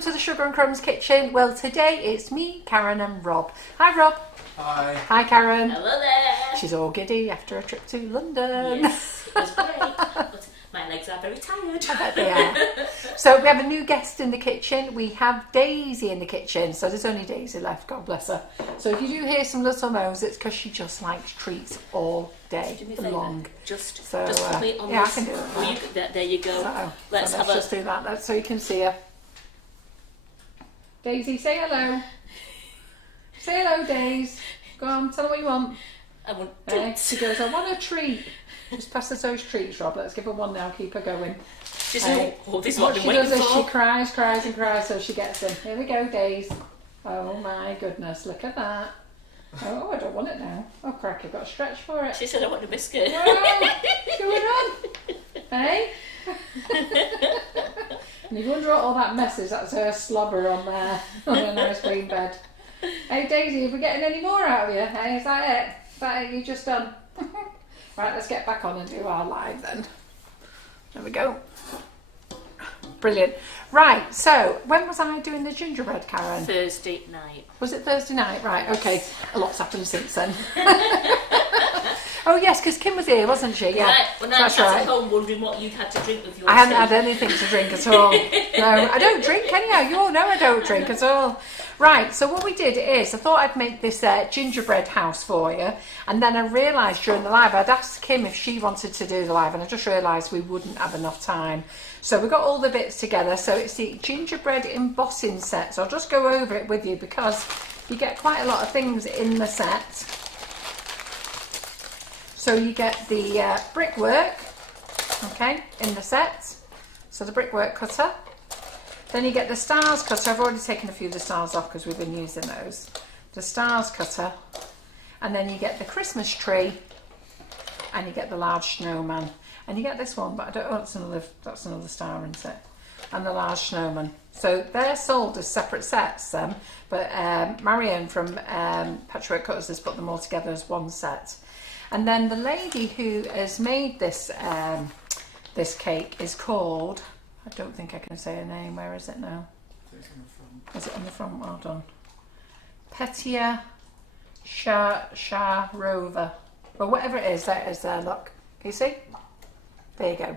welcome to the Sugar and Crumbs kitchen. Well, today it's me, Karen and Rob. Hi Rob. Hi. Hi Karen. Hello there. She's all giddy after a trip to London. Yes, it was great, but my legs are very tired. I bet they are. So we have a new guest in the kitchen. We have Daisy in the kitchen. So there's only Daisy left, God bless her. So if you do hear some little moans, it's because she just likes treats all day long. Just So, put me on yeah, this. I can do it. Well, there you go. So, let's have just do that so you can see her. Daisy, say hello. Say hello, Daisy. Go on, tell her what you want. I want She goes, I want a treat. Just pass us those treats, Rob. Let's give her one now. Keep her going. This is what she I've been does waiting is for. she cries and cries so she gets in. Here we go, Daisy. Oh my goodness, look at that. Oh, I don't want it now. Oh, crack, I've got to stretch for it. She said I want a biscuit. What's going on? Hey? And you wonder what all that mess is. That's her slobber on there on a nice green bed. Hey, Daisy, are we getting any more out of you? Hey, is that it? Is that it? You just done? Right, let's get back on and do our live then. There we go. Brilliant. Right, so when was I doing the gingerbread, Karen? Thursday night. Was it Thursday night? Right, okay. A lot's happened since then. Oh yes, because Kim was here, wasn't she? Yeah. When I was at home wondering what you'd had to drink with your I hadn't had anything to drink at all. No, I don't drink anyhow. You all know I don't drink at all. Right, so what we did is, I thought I'd make this gingerbread house for you, and then I realised during the live, I'd asked Kim if she wanted to do the live, and I just realised we wouldn't have enough time. So we got all the bits together. So it's the gingerbread embossing set. So I'll just go over it with you because you get quite a lot of things in the set. So you get the brickwork, okay, in the set. So the brickwork cutter. Then you get the stars cutter. I've already taken a few of the stars off because we've been using those. The stars cutter. And then you get the Christmas tree. And you get the large snowman. And you get this one, but I don't know, that's another star, isn't it? And the large snowman. So they're sold as separate sets, but Marianne from Patchwork Cutters has put them all together as one set. And then the lady who has made this this cake is called, I don't think I can say her name, where is it now? It's in the front. Is it on the front? Well done. Petia Sharova. Well, whatever it is, that is there, look. Can you see? There you go.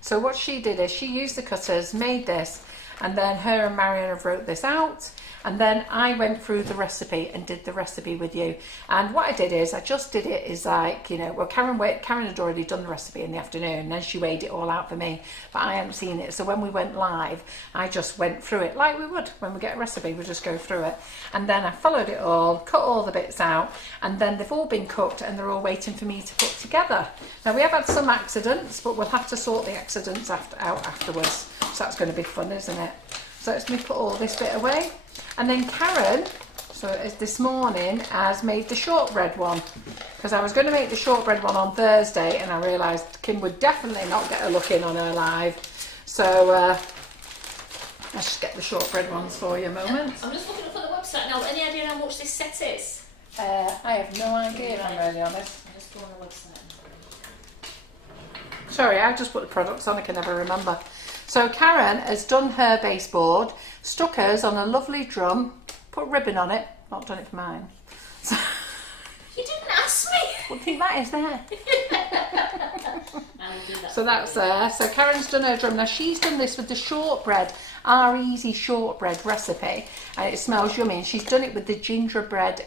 So what she did is she used the cutters, made this, and then her and Marianne have wrote this out, and then I went through the recipe and did the recipe with you. And what I did is I just did it is like, you know, well, Karen had already done the recipe in the afternoon, and then she weighed it all out for me, but I hadn't seen it. So when we went live, I just went through it like we would when we get a recipe. We just go through it, and then I followed it all, cut all the bits out, and then they've all been cooked and they're all waiting for me to put together. Now we have had some accidents, but we'll have to sort the accidents out afterwards. So that's going to be fun, isn't it? So let me put all this bit away. And then Karen, so this morning, has made the shortbread one. Because I was going to make the shortbread one on Thursday, and I realised Kim would definitely not get a look in on her live. So let's just get the shortbread ones for you a moment. I'm just looking up on the website now. Any idea how much this set is? I have no idea, if I'm really honest. I'll just go on the website. Sorry, I just put the products on, I can never remember. So Karen has done her baseboard, stuck hers on a lovely drum, put ribbon on it, not done it for mine. So, you didn't ask me! well, I think that is there. I will do that. So that's there. So Karen's done her drum. Now she's done this with the shortbread, our easy shortbread recipe, and it smells yummy. And she's done it with the gingerbread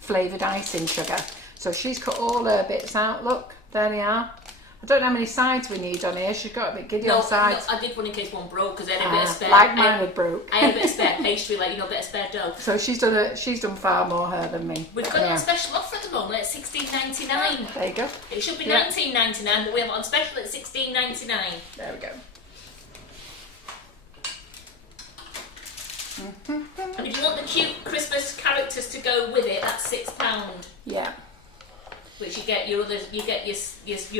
flavoured icing sugar. So she's cut all her bits out. Look, there they are. I don't know how many sides we need on here. She's got a bit giddy on sides. No, I did one in case one broke because I had a bit of spare. Like mine had broke. I had a bit of spare pastry, like, you know, a bit of spare dough. So she's done far more her than me. We've got it on special offer at the moment at $16.99. There you go. It should be $19.99, but we have it on special at $16.99. There we go. And if you want the cute Christmas characters to go with it, that's £6. Yeah. Which you get your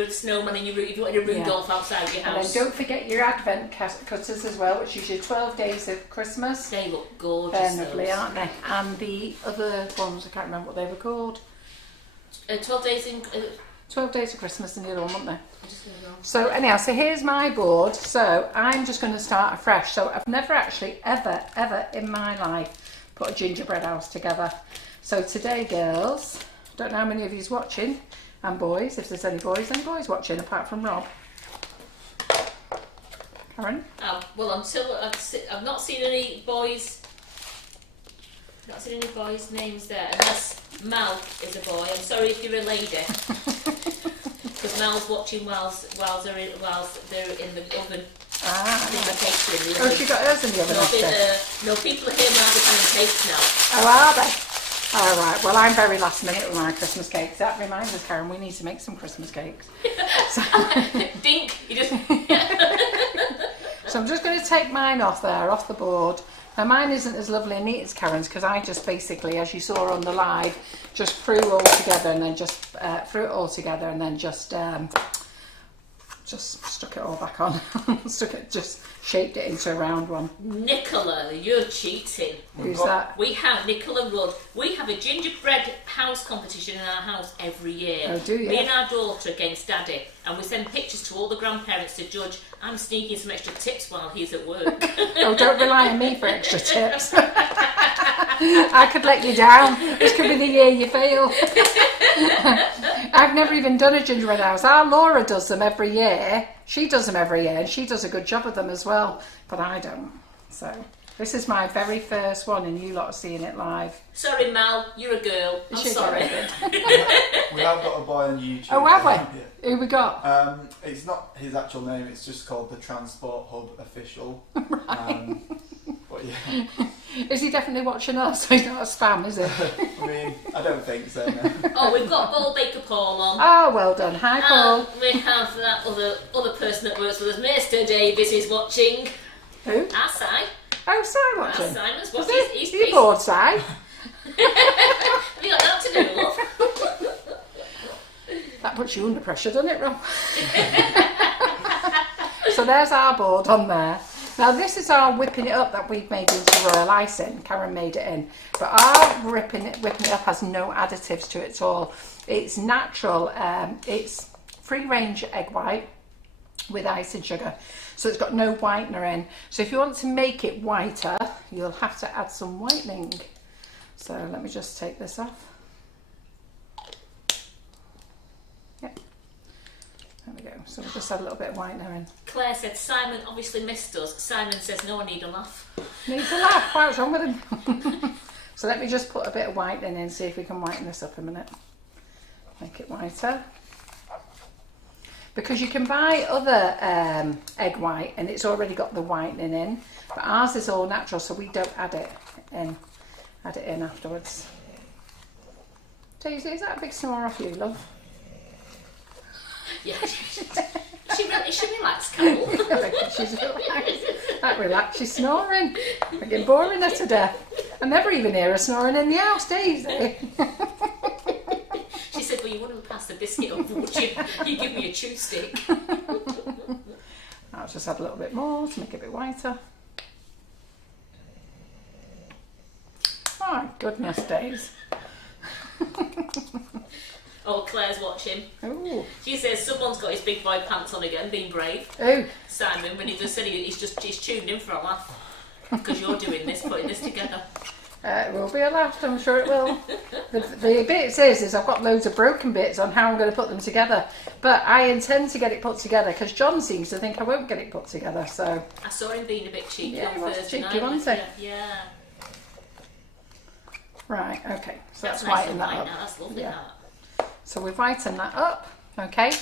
snowman and if you want your Rudolph outside your house. And then don't forget your advent cutters as well, which is your 12 days of Christmas. They look gorgeous. They're lovely, aren't they? And the other ones, I can't remember what they were called. 12 days in 12 days of Christmas and the other one, won't there? I'm just gonna go. So anyhow, so here's my board. So I'm just going to start afresh. So I've never actually ever in my life put a gingerbread house together. So today, girls, don't know how many of you's watching, and boys, if there's any boys watching apart from Rob. Karen? Well, until I've not seen any boys. Not seen any boys' names there, unless Mal is a boy. I'm sorry if you're a lady, because Mal's watching whilst they're in the oven. Ah. In the cakes in the Oh, oven. she got hers in the oven. No, people are here now having cakes now. Oh, are they? All right. Well, I'm very last minute with my Christmas cakes. That reminds us, Karen, we need to make some Christmas cakes. Dink. You just. So I'm just going to take mine off the board. Now mine isn't as lovely and neat as Karen's because I just basically, as you saw on the live, just threw it all together and then just stuck it all back on. Just shaped it into a round one. Nicola, you're cheating. Who's that? We have Nicola Rudd. We have a gingerbread house competition in our house every year. Oh, do you? Me and our daughter against Daddy, and we send pictures to all the grandparents to judge. I'm sneaking some extra tips while he's at work. Oh, don't rely on me for extra tips. I could let you down. This could be the year you fail. I've never even done a gingerbread house. Our Laura does them every year. She does them every year and she does a good job of them as well, but I don't. So this is my very first one and you lot are seeing it live. Sorry Mal, you're a girl. I'm sorry. We have got a boy on YouTube. Oh, have we? Yeah. Who we got? It's not his actual name, it's just called the Transport Hub Official. Right. But yeah. Is he definitely watching us? He's not a spam, is he? I mean, I don't think so, no. Oh, we've got Paul Baker Paul on. Oh, well done. Hi, Paul. And we have that other person that works with us. Mr. Davies is watching. Who? Our Si. Oh, Si watching. Simon's Is watching. he? You bored, Si? Have you got that to do, love? That puts you under pressure, doesn't it, Rob? So there's our board on there. Now this is our whipping it up that we've made into royal icing. Karen made it in. But our whipping it up has no additives to it at all. It's natural. It's free range egg white with icing sugar. So it's got no whitener in. So if you want to make it whiter, you'll have to add some whitening. So let me just take this off. Yep. There we go. So we'll just add a little bit of whitener in. Claire said Simon obviously missed us. Simon says no, I need a laugh. Needs a laugh. What's wrong with him? So let me just put a bit of whitening in, see if we can whiten this up a minute. Make it whiter. Because you can buy other egg white and it's already got the whitening in, but ours is all natural, so we don't add it in. Add it in afterwards. Daisy, is that a big snore off you, love? Yeah, she relaxed, Carol. She's relaxed. That relaxed, she's snoring. I'm getting boring her to death. I never even hear her snoring in the house, Daisy. She said, well, you wouldn't pass the biscuit over, would you? You give me a chew stick. I'll just add a little bit more to make it a bit whiter. Oh, goodness days. Oh, Claire's watching. Ooh. She says someone's got his big boy pants on again, being brave. Ooh. Simon, when he just said he's tuned in for a laugh because you're doing this, putting this together. It will be a laugh, I'm sure it will. The bits is I've got loads of broken bits on how I'm going to put them together, but I intend to get it put together because John seems to think I won't get it put together. So I saw him being a bit cheeky yeah, on he was Thursday cheeky, night. wasn't he? Yeah. Right, okay, so That's let's nice whiten and that white up. now. That's lovely. Yeah. That. So we've whitened that up, okay.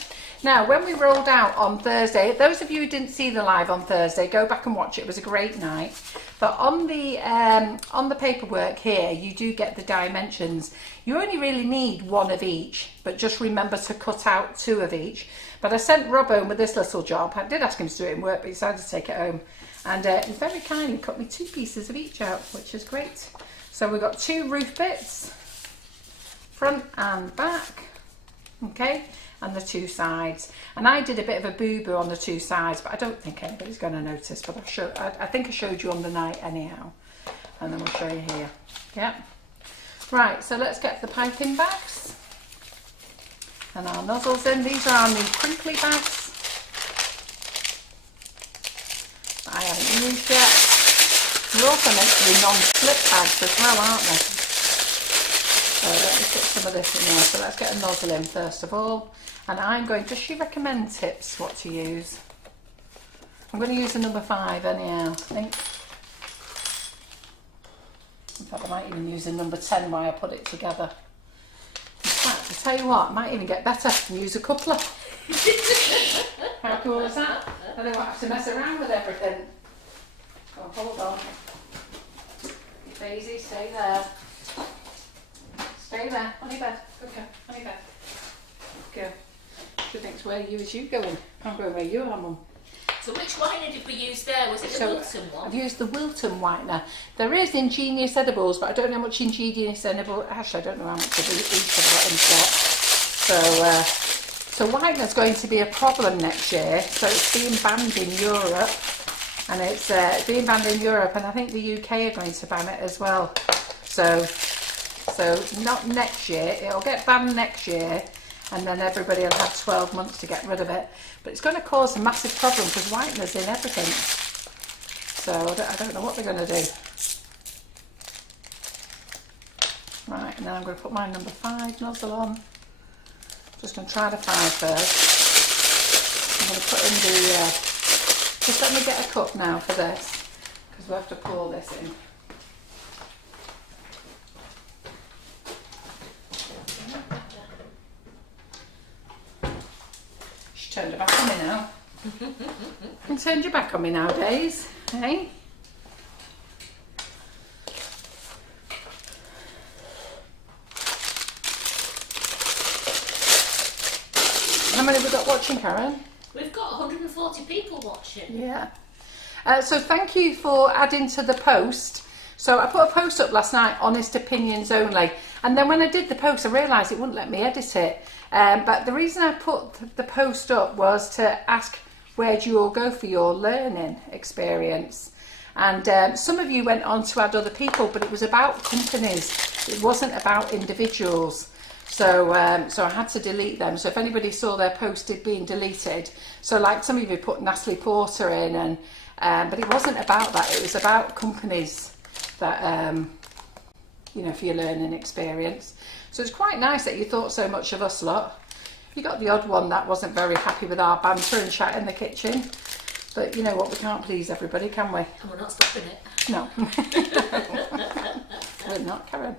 Now, when we rolled out on Thursday, those of you who didn't see the live on Thursday, go back and watch it. It was a great night. But on the paperwork here, you do get the dimensions. You only really need one of each, but just remember to cut out 2 of each. But I sent Rob home with this little job. I did ask him to do it in work, but he decided to take it home. And he very kindly cut me 2 pieces of each out, which is great. So we've got 2 roof bits, front and back, okay, and the 2 sides. And I did a bit of a boo-boo on the 2 sides, but I don't think anybody's going to notice. But I think I showed you on the night anyhow, and then we'll show you here. Yeah. Right. So let's get the piping bags. And our nozzles in. These are our new crinkly bags that I haven't used yet. They're also meant to be non-slip bags as well, aren't they? So let me put some of this in there. So let's get a nozzle in first of all. And I'm going, does she recommend tips what to use? I'm going to use the number 5 anyhow, I think. In fact, I might even use the number 10 while I put it together. In fact, I tell you what, I might even get better and use a coupler. How cool is that? I don't have to mess around with everything. Oh, hold on. Daisy, stay there. Stay there. Honey bed. Good girl. Honey bed. Go. She thinks where you is you going. I'm going where you are, Mum. So which whitener did we use there? Was it the Wilton one? I've used the Wilton whitener. There is Ingenious Edibles, but I don't know how much Ingenious Edible. Actually, I don't know how much of each of that in stock. So whitener's going to be a problem next year. So it's being banned in Europe, and it's being banned in Europe, and I think the UK are going to ban it as well. So not next year. It'll get banned next year, and then everybody will have 12 months to get rid of it. But it's going to cause a massive problem because whitener's in everything. So I don't know what they're going to do. Right, and then I'm going to put my number 5 nozzle on. Just going to try the 5 first. I'm going to put in the... just let me get a cup now for this, because we'll have to pour this in. She turned her back on me now. You turned your back on me nowadays, eh? How many have we got watching, Karen? We've got 140 people watching. Yeah. So thank you for adding to the post. So I put a post up last night, honest opinions only. And then when I did the post, I realised it wouldn't let me edit it. But the reason I put the post up was to ask, where do you all go for your learning experience? And some of you went on to add other people, but it was about companies. It wasn't about individuals. So I had to delete them. So if anybody saw their post being deleted, so like some of you put Natalie Porter in, and but it wasn't about that. It was about companies that you know, for your learning experience. So it's quite nice that you thought so much of us lot. You got the odd one that wasn't very happy with our banter and chat in the kitchen, but you know what? We can't please everybody, can we? And we're not stopping it. No, we're not, Karen.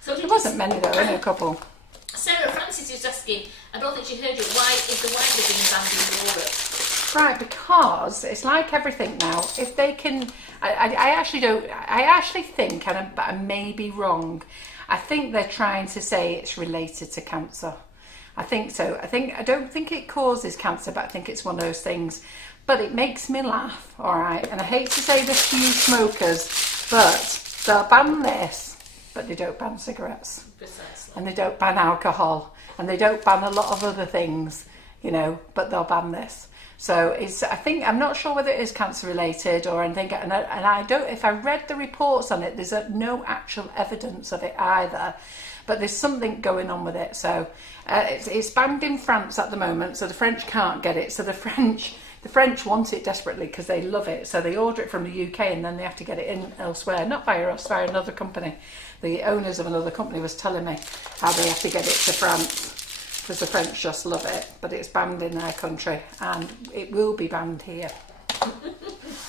So There wasn't many though, only a couple. Sarah Francis is asking, I don't think she heard you, why is the whitener being banned in Europe? Right, because it's like everything now. If they can, I actually don't. I actually think, but I may be wrong. I think they're trying to say it's related to cancer. I think so. I don't think it causes cancer, but I think it's one of those things. But it makes me laugh, all right. And I hate to say this to you smokers, but they'll ban this, but they don't ban cigarettes. Precisely. And they don't ban alcohol, and they don't ban a lot of other things, you know, but they'll ban this. So I'm not sure whether it is cancer related or anything, and I don't, if I read the reports on it, there's no actual evidence of it either, but there's something going on with it. So it's banned in France at the moment, so the French can't get it. So the French want it desperately because they love it, so they order it from the UK and then they have to get it in elsewhere, not via us, via another company. The owners of another company was telling me how they have to get it to France, because the French just love it, but it's banned in their country and it will be banned here.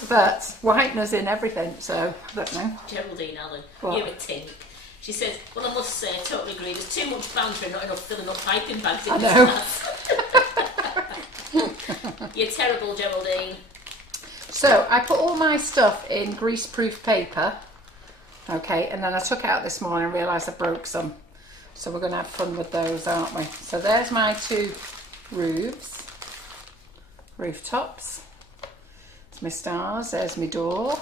But whitener's in everything, so I don't know. Geraldine Allen, What? you're a tink. She says, well, I must say, I totally agree, there's too much banter and not enough filling up piping bags in I this know. class. You're terrible, Geraldine. So I put all my stuff in grease-proof paper, okay, and then I took it out this morning and realised I broke some. So we're going to have fun with those, aren't we? So there's my 2 rooftops. There's my stars, there's my door.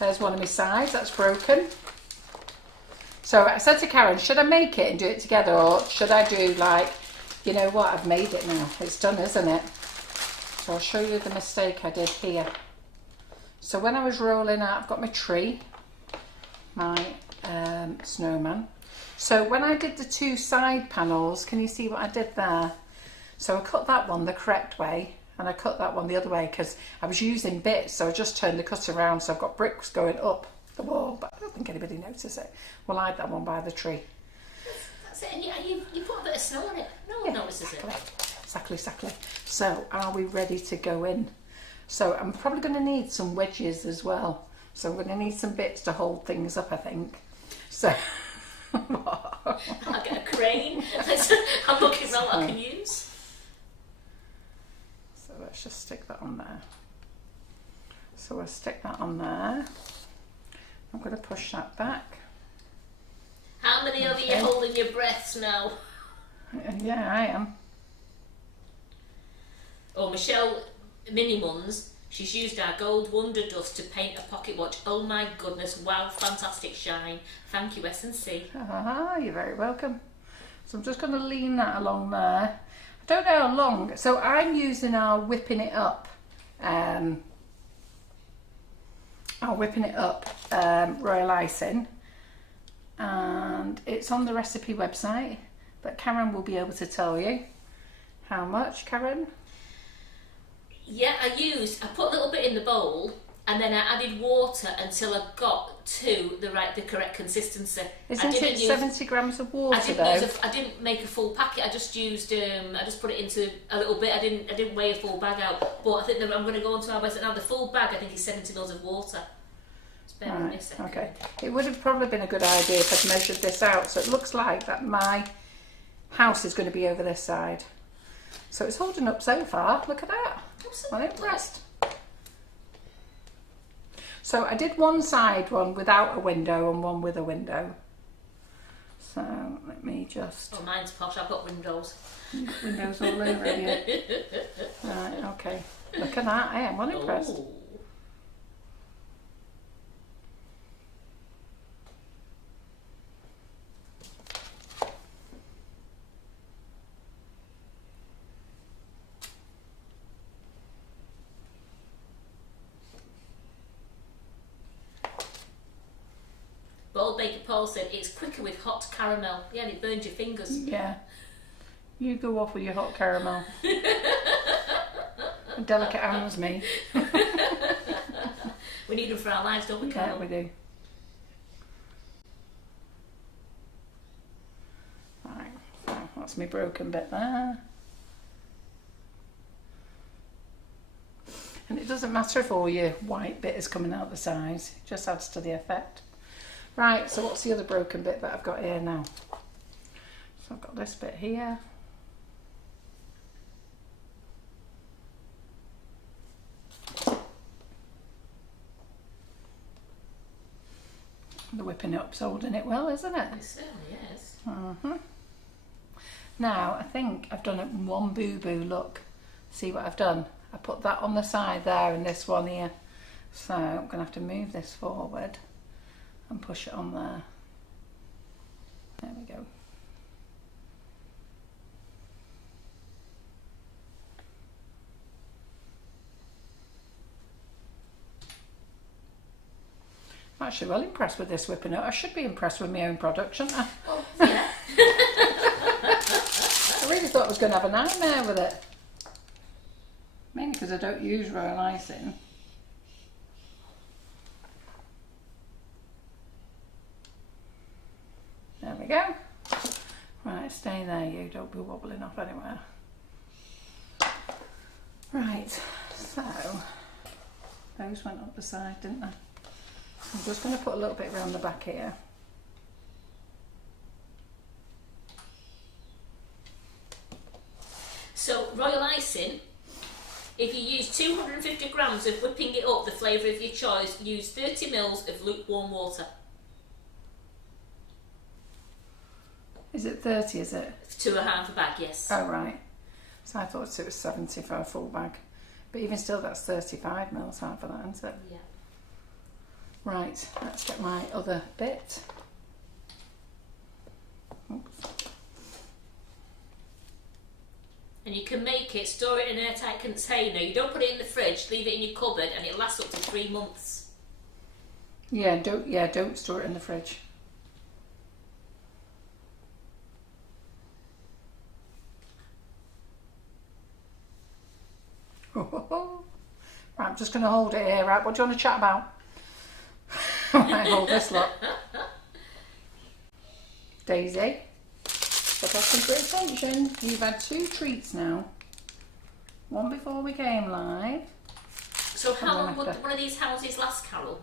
There's one of my sides, that's broken. So I said to Karen, should I make it and do it together, or should I do like, you know what, I've made it now. It's done, isn't it? So I'll show you the mistake I did here. So when I was rolling out, I've got my tree, my snowman. So when I did the 2 side panels, can you see what I did there? So I cut that one the correct way, and I cut that one the other way because I was using bits, so I just turned the cutter around, so I've got bricks going up the wall, but I don't think anybody noticed it. We'll hide that one by the tree. That's it, and you put a bit of snow on it. No one notices it. Exactly. So are we ready to go in? So I'm probably going to need some wedges as well. So I'm going to need some bits to hold things up, I think. So I'll get a crane. I'm looking for what I can use. So let's just stick that on there. So we'll stick that on there. I'm going to push that back. How many of you are holding your breaths now? Yeah, I am. Oh, Michelle Minimuns, she's used our gold wonder dust to paint a pocket watch. Oh my goodness, wow, fantastic shine. Thank you, S&C. You're very welcome. So I'm just going to lean that along there. I don't know how long. So I'm using our whipping it up royal icing, and it's on the recipe website, but Karen will be able to tell you how much. Karen? Yeah, I put a little bit in the bowl, and then I added water until I got to the correct consistency. Isn't it 70 grams of water though? I didn't make a full packet. I just used I just put it into a little bit. I didn't weigh a full bag out. But I think that I'm going to go onto our website now. The full bag I think is 70 mils of water. Spare me a second. Okay. It would have probably been a good idea if I'd measured this out. So it looks like that my house is going to be over this side. So it's holding up so far. Look at that. I'm impressed. So I did one side one without a window and one with a window. So let me just... Oh, mine's posh. I've got windows. You've got windows all over you. Right, okay. Look at that. I am well impressed. Oh. Bold Baker Paul said it's quicker with hot caramel. Yeah, and it burns your fingers. Yeah. You go off with your hot caramel. Delicate hands, me. We need them for our lives, don't we, Carol? Yeah, we do. Right, so that's my broken bit there. And it doesn't matter if all your white bit is coming out the sides, it just adds to the effect. Right, so what's the other broken bit that I've got here now? So I've got this bit here. The whipping it up's holding it well, isn't it? It certainly is. Now, I think I've done it one boo-boo, look. See what I've done? I put that on the side there and this one here. So I'm going to have to move this forward and push it on there. There we go. I'm actually well impressed with this whipping up. I should be impressed with my own product, shouldn't I? Oh, yeah. I really thought I was going to have a nightmare with it. Mainly because I don't use royal icing. There we go. Right, stay there, you. Don't be wobbling off anywhere. Right, so those went up the side, didn't they? I'm just going to put a little bit around the back here. So, royal icing, if you use 250 grams of whipping it up, the flavour of your choice, use 30 mils of lukewarm water. Is it 30, is it? 2.5 a bag, yes. Oh, right. So I thought it was 70 for a full bag. But even still, that's 35 mils, half of that, isn't it? Yeah. Right, let's get my other bit. Oops. And you can make it, store it in an airtight container. You don't put it in the fridge, leave it in your cupboard, and it lasts up to 3 months. Yeah, don't store it in the fridge. just going to hold it here. Right, what do you want to chat about? Right, hold this, look. Daisy, put us some great attention. You've had 2 treats now. One before we came live. So how long would one of these houses last, Carol?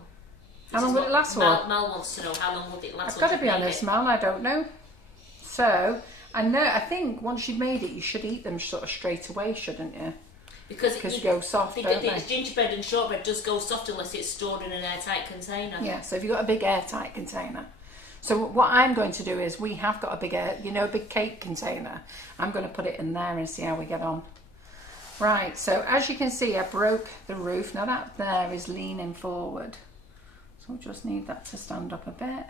How long would it last for? Mel wants to know how long would it last. I've got to be honest, Mel, I don't know. So, I think once you've made it, you should eat them sort of straight away, shouldn't you? Because you go soft, don't they? Gingerbread and shortbread does go soft unless it's stored in an airtight container. Yeah, so if you've got a big airtight container. So what I'm going to do is, we have got a big, big cake container. I'm going to put it in there and see how we get on. Right, so as you can see, I broke the roof. Now that there is leaning forward. So we just need that to stand up a bit.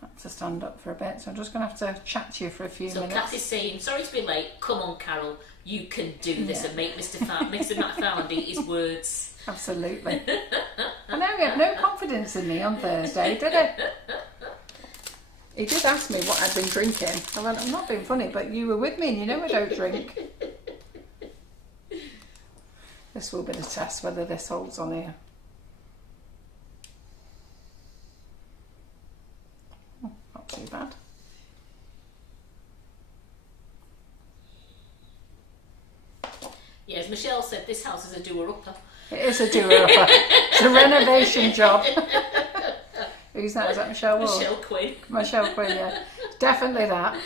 That to stand up for a bit. So I'm just going to have to chat to you for a few minutes. So Kath is saying, sorry to be late. Come on, Carol. You can do this and make Mr. McFarland eat his words. Absolutely. I know he had no confidence in me on Thursday, did he? He did ask me what I'd been drinking. I went, I'm not being funny, but you were with me and you know I don't drink. This will be the test, whether this holds on here. Oh, not too bad. Yeah, as Michelle said, this house is a doer-upper. It is a doer-upper. It's a renovation job. Who's that? Is that Michelle Ward? Michelle Quinn. Michelle Quinn, yeah. Definitely that.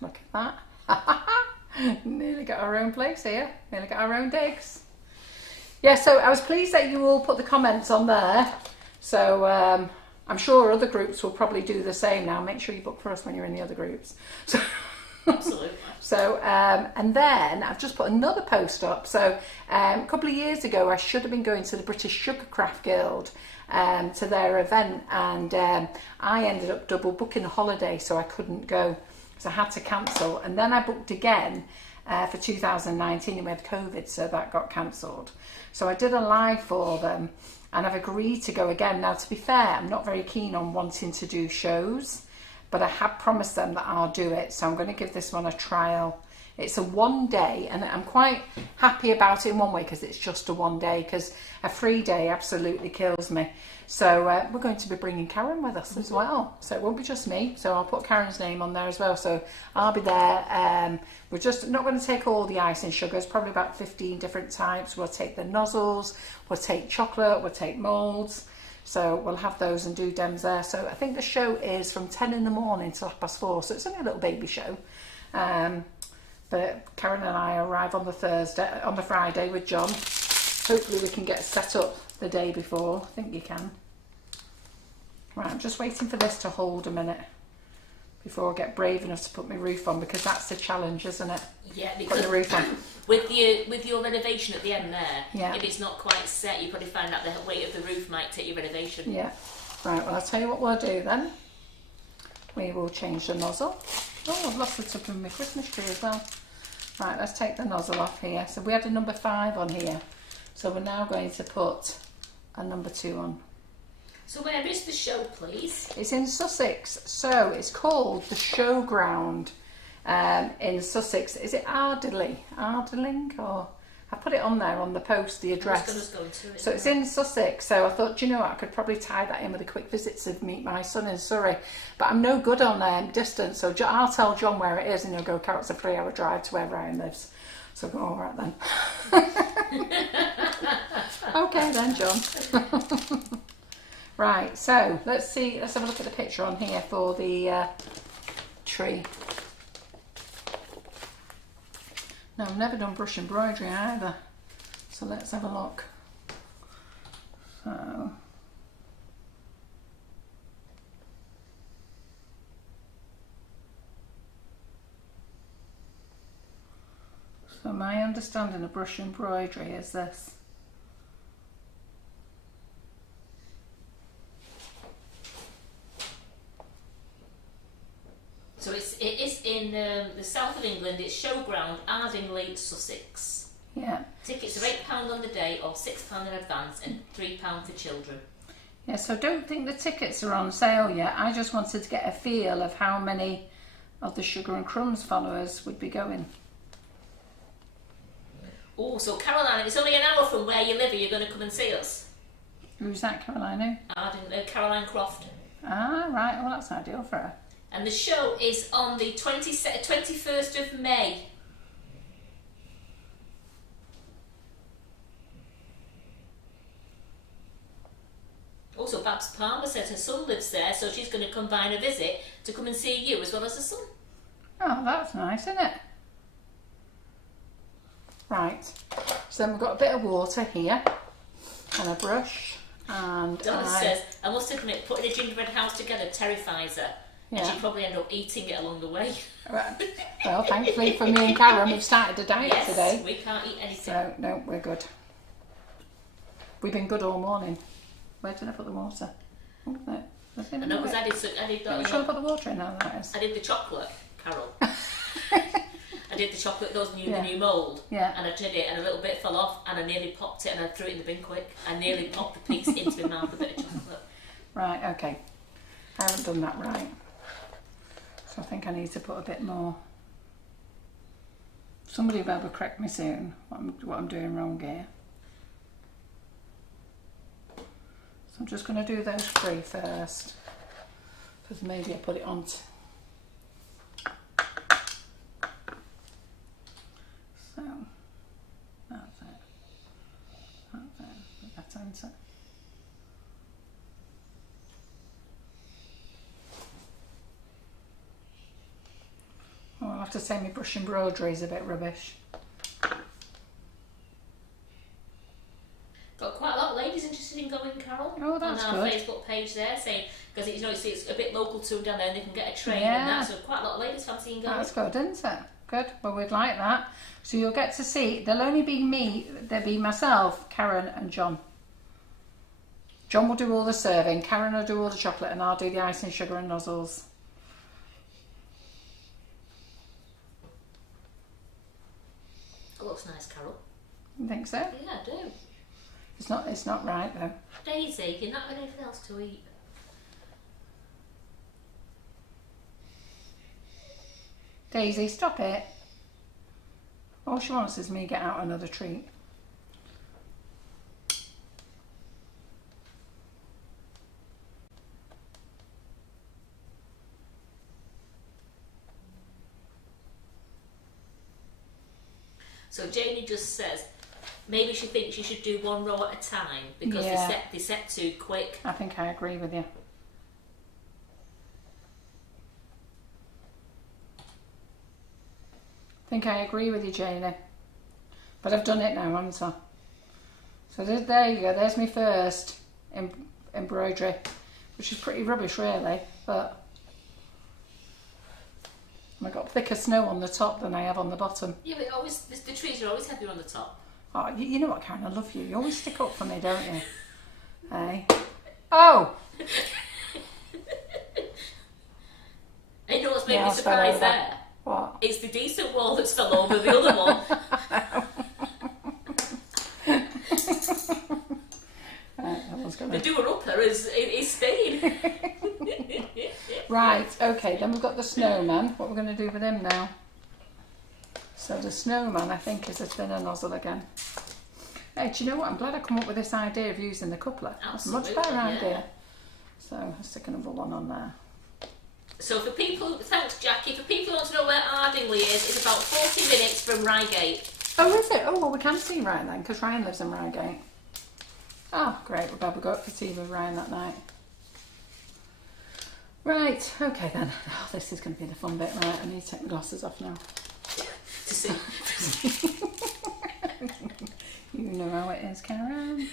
Look at that. Nearly got our own place here. Nearly got our own digs. Yeah, so I was pleased that you all put the comments on there. So I'm sure other groups will probably do the same now. Make sure you book for us when you're in the other groups. So, absolutely. So, and then I've just put another post up. So a couple of years ago, I should have been going to the British Sugarcraft Guild to their event, and I ended up double booking a holiday, so I couldn't go. So I had to cancel, and then I booked again for 2019, and we had COVID, so that got cancelled. So I did a live for them, and I've agreed to go again. Now, to be fair, I'm not very keen on wanting to do shows, but I have promised them that I'll do it, so I'm going to give this one a trial. It's a 1 day, and I'm quite happy about it in one way because it's just a 1 day, because a 3 day absolutely kills me. So we're going to be bringing Karen with us as well, so it won't be just me, so I'll put Karen's name on there as well, so I'll be there. We're just not going to take all the icing sugars, probably about 15 different types. We'll take the nozzles, we'll take chocolate, we'll take moulds, so we'll have those and do dems there. So I think the show is from 10 in the morning till 4:30, so it's only a little baby show. But Karen and I arrive on the Friday with John. Hopefully we can get set up the day before. I think you can. Right, I'm just waiting for this to hold a minute before I get brave enough to put my roof on, because that's the challenge, isn't it? Yeah, because put the roof on. with your renovation at the end there, yeah, if it's not quite set, you probably find out the weight of the roof might take your renovation. Yeah. Right, well, I'll tell you what we'll do then. We will change the nozzle. Oh, I've lost the tip of my Christmas tree as well. Right, let's take the nozzle off here. So we had a number 5 on here. So we're now going to put a number 2 on. So where is the show, please? It's in Sussex. So it's called the Showground in Sussex. Is it Ardling? Or I put it on there on the post, the address. I was going to it, so it's in Sussex. So I thought, do you know what, I could probably tie that in with a quick visit to meet my son in Surrey. But I'm no good on distance. So I'll tell John where it is, and he'll go, Carol, it's a 3-hour drive to where Ryan lives. So I go, all right then. Okay then, John. Right, so let's have a look at the picture on here for the tree. No, I've never done brush embroidery either. So let's have a look. So my understanding of brush embroidery is this. So it is in the south of England. It's Showground, Ardingly, Sussex. Yeah. Tickets are £8 on the day or £6 in advance and £3 for children. Yeah, so don't think the tickets are on sale yet. I just wanted to get a feel of how many of the Sugar and Crumbs followers would be going. Oh, so Caroline, it's only an hour from where you live. Are you going to come and see us? Who's that, Caroline? I didn't know. Caroline Croft. Ah, right. Well, that's ideal for her. And the show is on the 21st of May. Also, Babs Palmer says her son lives there, so she's going to combine a visit to come and see you as well as her son. Oh, that's nice, isn't it? Right. So then we've got a bit of water here and a brush. And Donna says, I must admit, putting a gingerbread house together terrifies her. Yeah. And she'd probably end up eating it along the way. Well, thankfully for me and Karen, we've started a diet Yes, today. we can't eat anything. So, no, we're good. We've been good all morning. Where did I put the water? Oh, there. I know, because I did Are you sure to put the water in now? That is. I did the chocolate, Carol. I did the chocolate, the new mould. Yeah. And I did it, and a little bit fell off, and I nearly popped it, and I threw it in the bin quick. I nearly popped the piece into my mouth, a bit of chocolate. Right, okay. I haven't done that right. So I think I need to put a bit more. Somebody will be able to correct me soon what I'm doing wrong here. So I'm just going to do those 3 first. Because maybe I put it on. So, that's it. That's it. Put that into. Oh, I'll have to say my brush embroidery is a bit rubbish. Got quite a lot of ladies interested in going, Carol. Oh, that's on our good. Facebook page there, saying because it's a bit local to them down there, and they can get a train Yeah. and that. So quite a lot of ladies fancying going. That's good, isn't it? Good. Well, we'd like that. So you'll get to see. There'll only be me. There'll be myself, Karen, and John. John will do all the serving. Karen will do all the chocolate, and I'll do the icing, sugar, and nozzles. It looks nice, Carol. You think so? Yeah, I do. It's not right though. Daisy, you're not having anything else to eat. Daisy, stop it. All she wants is me to get out another treat. So Janie just says maybe she thinks she should do 1 row at a time because Yeah. they set too quick. I think I agree with you. I think I agree with you, Janie. But I've done it now, haven't I? So there you go. There's my first embroidery, which is pretty rubbish, really. But I've got thicker snow on the top than I have on the bottom. Yeah, but the trees are always heavier on the top. Oh, you know what, Karen? I love you. You always stick up for me, don't you? Hey. Oh! And you know what's made Yeah, me I fell surprised over. there? What? It's the decent wall that's fell over the other one. The doer-upper is staying. Right, okay, then we've got the snowman. What we're going to do with him now? So the snowman, I think, is a thinner nozzle again. Hey, do you know what? I'm glad I come up with this idea of using the coupler. That's a much better idea. So I'll stick another one on there. So for people, thanks Jackie, for people who want to know where Ardingly is, it's about 40 minutes from Reigate. Oh, is it? Oh, well, we can see Ryan then, because Ryan lives in Reigate. Oh, great. We'll be able to go up for tea with Ryan that night. Right, okay then. Oh, this is going to be the fun bit. Right, I need to take my glasses off now. To see. You know how it is, Karen.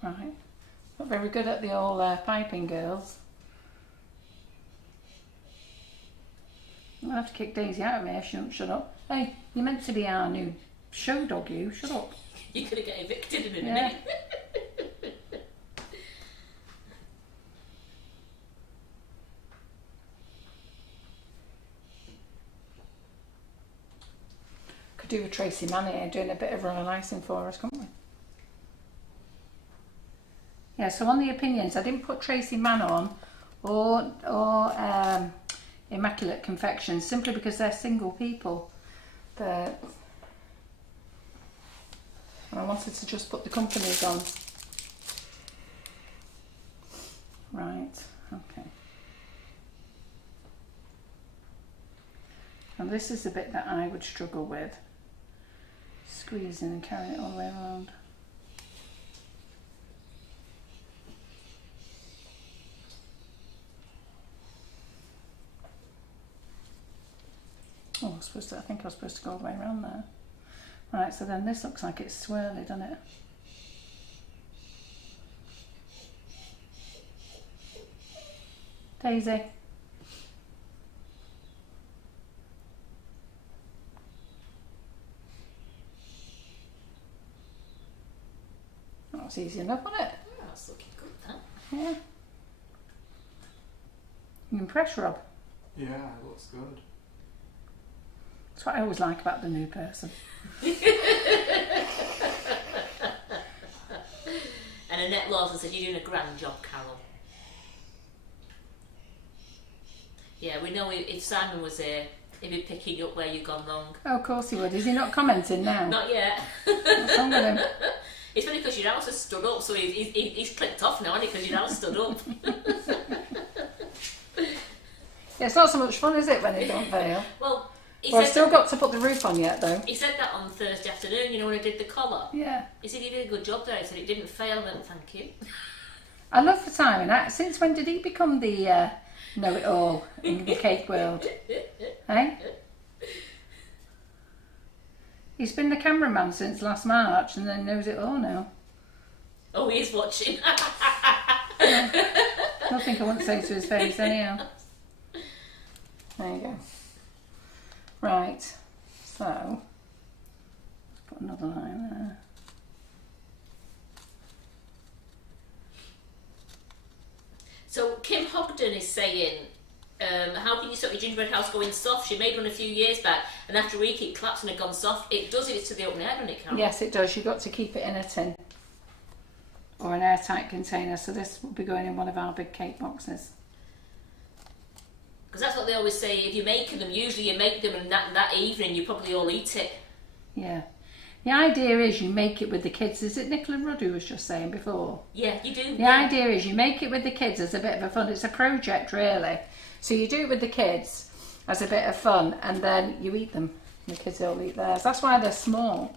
Right, not very good at the old piping, girls. I'll have to kick Daisy out of here. She don't shut up. Hey, you're meant to be our new show dog, you. Shut up. You're going to get evicted in a Yeah. minute. could do with Tracy Mann here doing a bit of royal icing for us, couldn't we? Yeah, so on the opinions, I didn't put Tracy Mann on or Immaculate Confections simply because they're single people. I wanted to just put the companies on. Right, okay. And this is the bit that I would struggle with. Squeezing and carrying it all the way around. Oh, I think I was supposed to go all the way around there. Right, so then this looks like it's swirly, doesn't it? Daisy. That was easy enough, wasn't it? Oh, that's looking good, that. Yeah. You impressed, Rob? Yeah, it looks good. That's what I always like about the new person. And Annette Lawson said, you're doing a grand job, Carol. Yeah, we know if Simon was here, he'd be picking up where you've gone wrong. Oh, of course he would. Is he not commenting now? Not yet. What's wrong with him? It's funny because your house has stood up, so he's clicked off now, hasn't he? Because your house stood up. Yeah, it's not so much fun, is it, when it don't fail? Well, I've still got to put the roof on yet, though. He said that on Thursday afternoon, you know, when I did the collar. Yeah. He said he did a good job there. He said it didn't fail, then thank you. I love the timing. Since when did he become the know-it-all in the cake world? Eh? He's been the cameraman since last March and then knows it all now. Oh, he is watching. Yeah. Nothing I wouldn't say to his face anyhow. There you go. Right, so let's put another line there. So Kim Hogden is saying, how can you stop your gingerbread house going soft? She made one a few years back, and after a week it collapsed and had gone soft. It does if it's to the open air, doesn't it, Karen? Yes, it does. You've got to keep it in a tin or an airtight container. So this will be going in one of our big cake boxes. Because that's what they always say. If you're making them, usually you make them, and that evening you probably all eat it. Yeah. The idea is you make it with the kids. Is it Nicola Rudd who was just saying before? Yeah, you do. The idea is you make it with the kids as a bit of a fun. It's a project, really. So you do it with the kids as a bit of fun, and then you eat them. The kids all eat theirs. That's why they're small.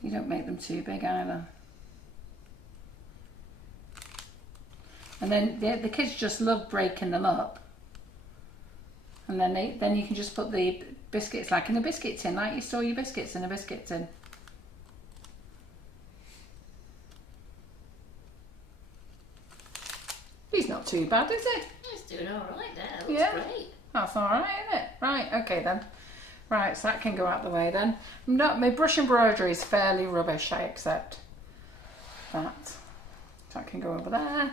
You don't make them too big either. And then the kids just love breaking them up. And then you can just put the biscuits like in a biscuit tin, like you store your biscuits in a biscuit tin. He's not too bad, is he? He's doing all right there. That looks great. That's all right, isn't it? Right, okay then. Right, so that can go out the way then. My brush embroidery is fairly rubbish, I accept that. So that can go over there.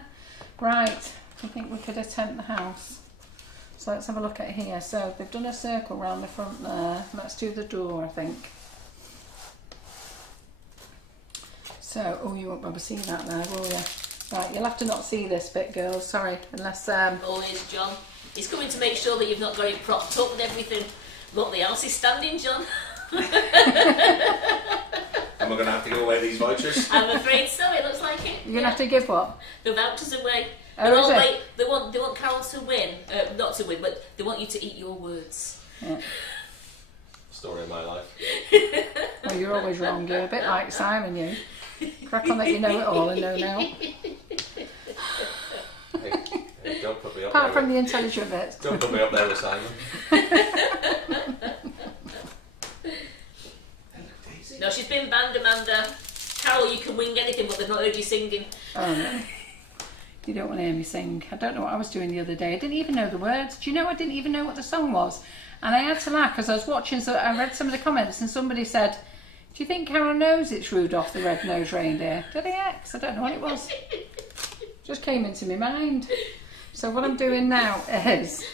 Right, I think we could attempt the house. So let's have a look at here. So they've done a circle round the front there. Let's do the door, I think. So, oh, you won't be able to see that there, will you? Right, you'll have to not see this bit, girls. Sorry, unless... Oh, here's John. He's coming to make sure that you've not got it propped up and everything. Look, the house is standing, John. Am I going to have to give away these vouchers? I'm afraid so. It looks like it. You're going to have to give what? The vouchers away. Oh, is it? They want Carol to win. Not to win, but they want you to eat your words. Yeah. Story of my life. Well, you're always wrong. You're a bit like Simon, you. Crack on that you know it all and know now. Hey, don't put me up Apart there. from the intelligent bits. Don't put me up there with Simon. No, she's been banned, Amanda. Carol, you can wing anything, but they've not heard you singing. Oh no. You don't want to hear me sing. I don't know what I was doing the other day. I didn't even know the words. Do you know I didn't even know what the song was? And I had to laugh because I was watching, so I read some of the comments and somebody said, do you think Carol knows it's Rudolph the Red-Nosed Reindeer? Did he X? I don't know what it was. Just came into my mind. So what I'm doing now is...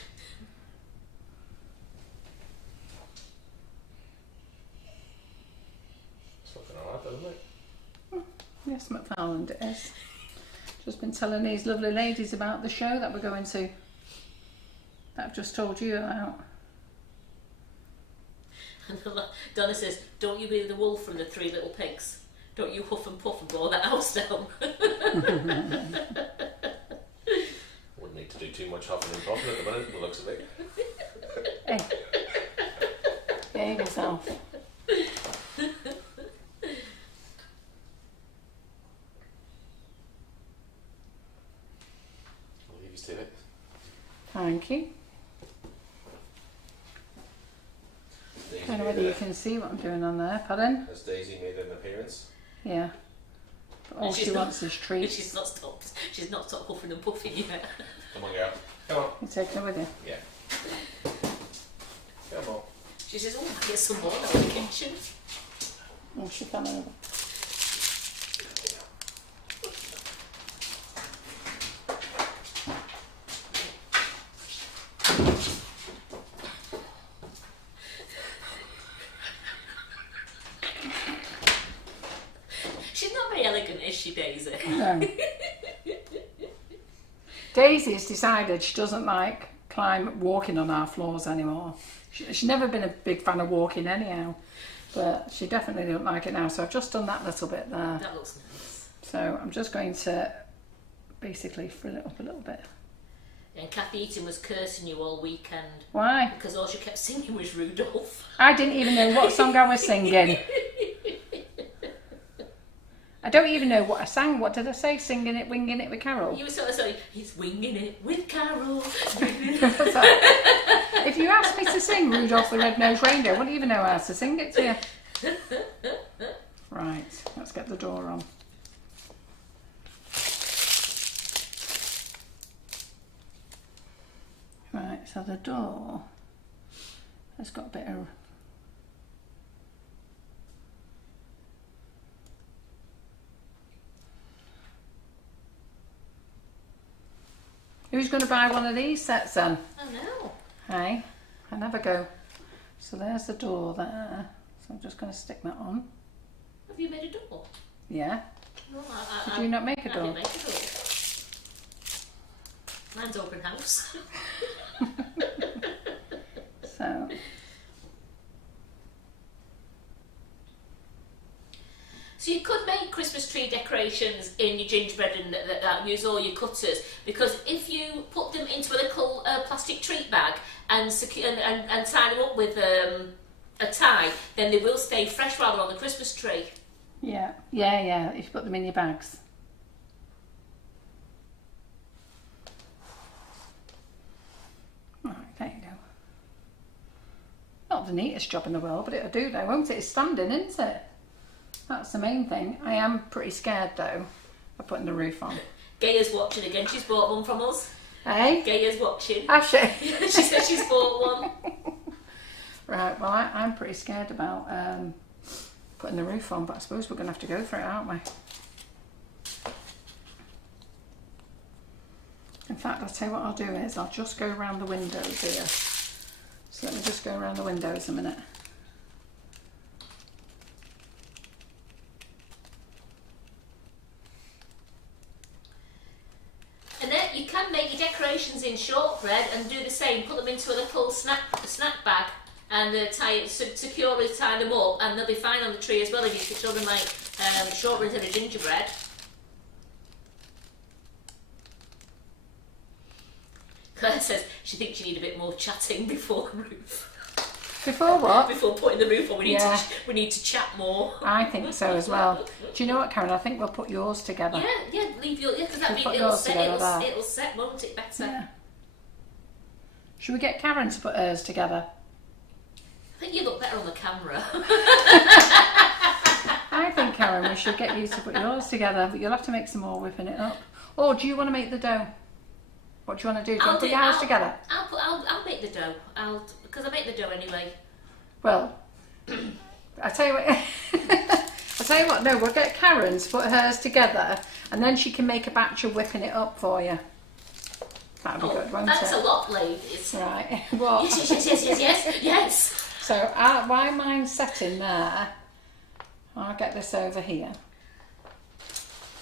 Yes, McFarland it is. Just been telling these lovely ladies about the show that we're going to. That I've just told you about. Donna says, don't you be the wolf from the Three Little Pigs. Don't you huff and puff and blow that house down. Wouldn't need to do too much huffing and puffing at the minute, the looks of it. Hey. Behave yourself. I'll leave you to it. Thank you. I don't know whether you can see what I'm doing on there, pardon? Has Daisy made an appearance? Yeah. But all she wants is treats. She's not stopped huffing and puffing yet. Come on, girl. Come on. You taking it with you? Yeah. Come on. She says, oh, I get some more now in the kitchen. Oh, she fell over. She's not very elegant, is she, Daisy? No. Daisy's decided she doesn't like walking on our floors anymore. She's never been a big fan of walking anyhow, but she definitely doesn't like it now. So I've just done that little bit there. That looks nice. So I'm just going to basically frill it up a little bit. And Kathy Eaton was cursing you all weekend. Why? Because all she kept singing was Rudolph. I didn't even know what song I was singing. I don't even know what I sang. What did I say? Singing it, winging it with Carol? You were sort of saying, he's winging it with Carol. If you asked me to sing Rudolph the Red-Nosed Reindeer, I wouldn't even know how to sing it to you. Right, let's get the door on. Right, so the door has got a bit of... Who's going to buy one of these sets then? Oh no. Hey, I never go. So there's the door there. So I'm just going to stick that on. Have you made a door? Yeah. No, Did you not make a I door? didn't make a door. Mine's open house. So... So you could make Christmas tree decorations in your gingerbread and use all your cutters, because if you put them into a little plastic treat bag and tie them up with a tie, then they will stay fresh while they're on the Christmas tree. Yeah, if you put them in your bags. Right, there you go. Not the neatest job in the world, but it'll do though, won't it? It's standing, isn't it? That's the main thing. I am pretty scared though of putting the roof on. Gaia's watching again. She's bought one from us. Hey? Gaia's watching. Has she? She said she's bought one. Right, well I'm pretty scared about putting the roof on, but I suppose we're going to have to go for it, aren't we? In fact, I'll tell you what I'll do is I'll just go around the windows here. So let me just go around the windows a minute. Annette, you can make your decorations in shortbread and do the same. Put them into a little snack bag and securely tie them up, and they'll be fine on the tree as well if your children like shortbread and a gingerbread. Claire says she thinks you need a bit more chatting before the roof. Before what? Before putting the roof on, we need to chat more. I think so as well. Do you know what, Karen? I think we'll put yours together. Yeah, leave your because It'll set, won't it? Better. Yeah. Should we get Karen to put hers together? I think you look better on the camera. I think, Karen, we should get you to put yours together, but you'll have to make some more whipping it up. Or do you want to make the dough? What do you want to do? Do you want to put your house together? I'll make the dough. Because I make the dough anyway. Well, I tell you what. No, we'll get Karen to put hers together, and then she can make a batch of whipping it up for you. That'd be good, won't that's it? a lot, ladies. Right. What? Yes. So while mine's setting there, I'll get this over here.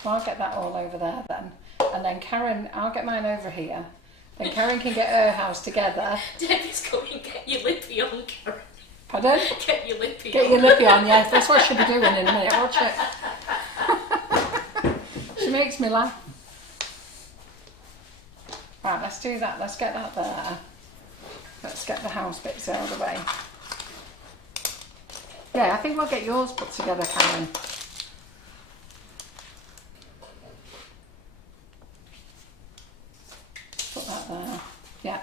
So I'll get that all over there then. And then Karen, I'll get mine over here. Then Karen can get her house together. Debbie's going, get your lippy on, Karen. Pardon? Get your lippy on. Get your lippy on, yes. That's what she'll be doing in a minute. Watch it. She makes me laugh. Right, let's do that. Let's get that there. Let's get the house bits out of the way. Yeah, I think we'll get yours put together, Karen. Put that there. Yeah.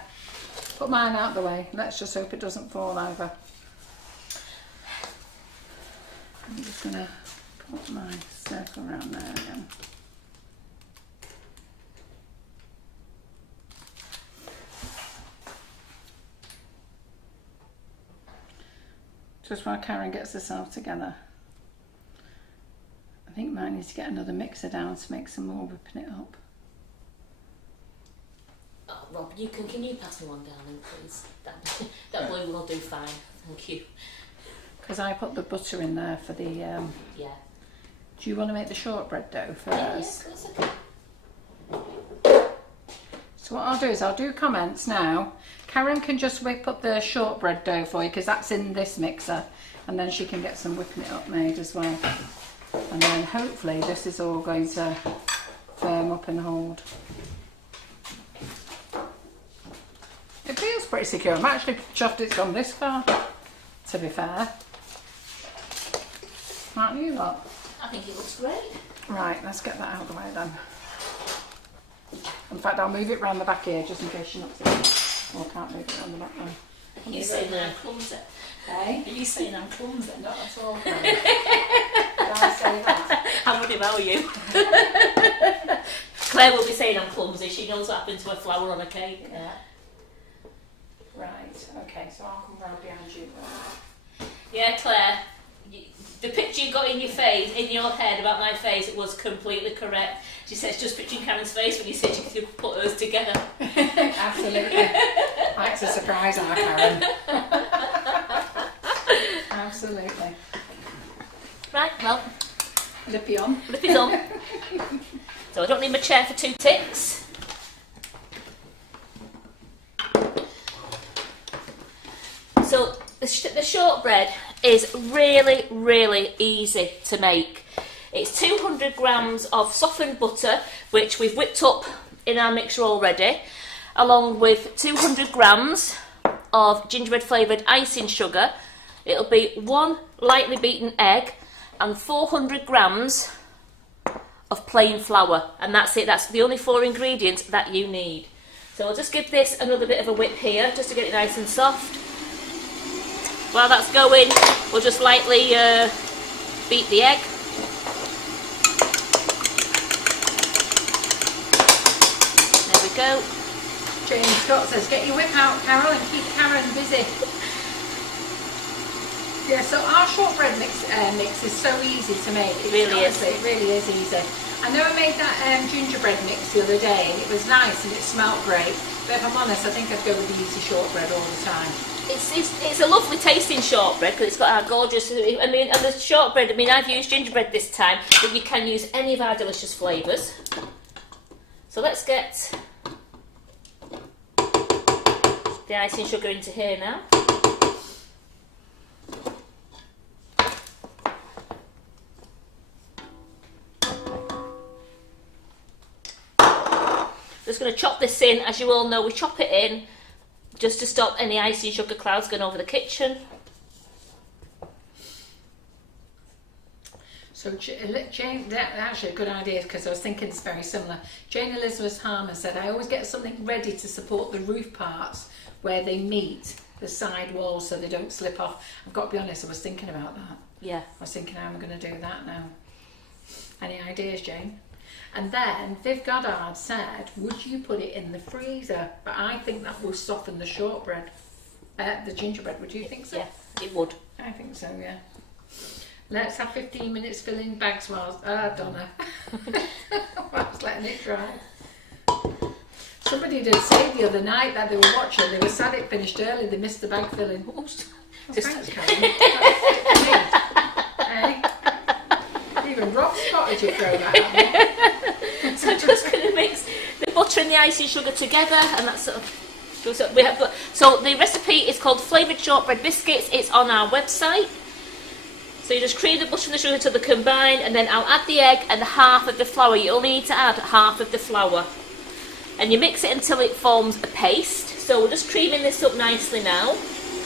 Put mine out the way. Let's just hope it doesn't fall over. I'm just going to put my circle around there again. Just while Karen gets herself together. I think mine needs to get another mixer down to make some more whipping it up. Oh, Rob, can you pass me one down, please? That blue will do fine, thank you. Because I put the butter in there for the... Yeah. Do you want to make the shortbread dough first? Yes, that's okay. So what I'll do is I'll do comments now. Karen can just whip up the shortbread dough for you because that's in this mixer, and then she can get some whipping it up made as well. And then hopefully this is all going to firm up and hold. It feels pretty secure. I'm actually chuffed it's gone this far, to be fair. Aren't you lot? I think it looks great. Right, let's get that out of the way then. In fact, I'll move it round the back here just in case she knocks it in. Oh, I can't move it round the back then. Are you saying that I'm clumsy? Hey? Are you saying I'm clumsy? Not at all. Did I say that? I would devour you. Claire will be saying I'm clumsy. She knows what happened to a flower on a cake. Yeah. Right, okay, so I'll come round behind you. Yeah, Claire, the picture you got in your face, in your head about my face, it was completely correct. She says just picturing Karen's face when you said you could put hers together. Absolutely. That's a surprise, our Karen. Absolutely. Right, well, Lippy on. Lippy's on. So I don't need my chair for 2 ticks. So the shortbread is really, really easy to make. It's 200 grams of softened butter, which we've whipped up in our mixer already, along with 200 grams of gingerbread flavoured icing sugar. It'll be 1 lightly beaten egg and 400 grams of plain flour, and that's it. That's the only 4 ingredients that you need. So I'll just give this another bit of a whip here, just to get it nice and soft. While that's going, we'll just lightly beat the egg. There we go. Jane Scott says, get your whip out, Carol, and keep Karen busy. Yeah, so our shortbread mix is so easy to make. It really is. Honestly, it really is easy. I know I made that gingerbread mix the other day, and it was nice and it smelled great. But if I'm honest, I think I'd go with the easy shortbread all the time. It's a lovely tasting shortbread because it's got our gorgeous, I mean, and the shortbread, I mean, I've used gingerbread this time, but you can use any of our delicious flavours. So let's get the icing sugar into here now. Just going to chop this in. As you all know, we chop it in just to stop any icing sugar clouds going over the kitchen. So Jane, that's actually a good idea because I was thinking it's very similar. Jane Elizabeth Harmon said, I always get something ready to support the roof parts where they meet the side walls so they don't slip off. I've got to be honest, I was thinking about that. Yeah. I was thinking how I'm going to do that now. Any ideas, Jane? And then Viv Goddard said, would you put it in the freezer? But I think that will soften the shortbread, the gingerbread. Would you think so? Yeah, it would. I think so, yeah. Let's have 15 minutes filling bags whilst, Donna. Whilst letting it dry. Somebody did say the other night that they were watching, they were sad it finished early, they missed the bag filling. Oops. Oh, thanks, Karen. Hey? even Rob spotted you throw that at me. So I'm just going to mix the butter and the icing sugar together, and that's sort of. So the recipe is called Flavoured Shortbread Biscuits. It's on our website. So you just cream the butter and the sugar till they combine, and then I'll add the egg and half of the flour. You only need to add half of the flour. And you mix it until it forms a paste. So we're just creaming this up nicely now.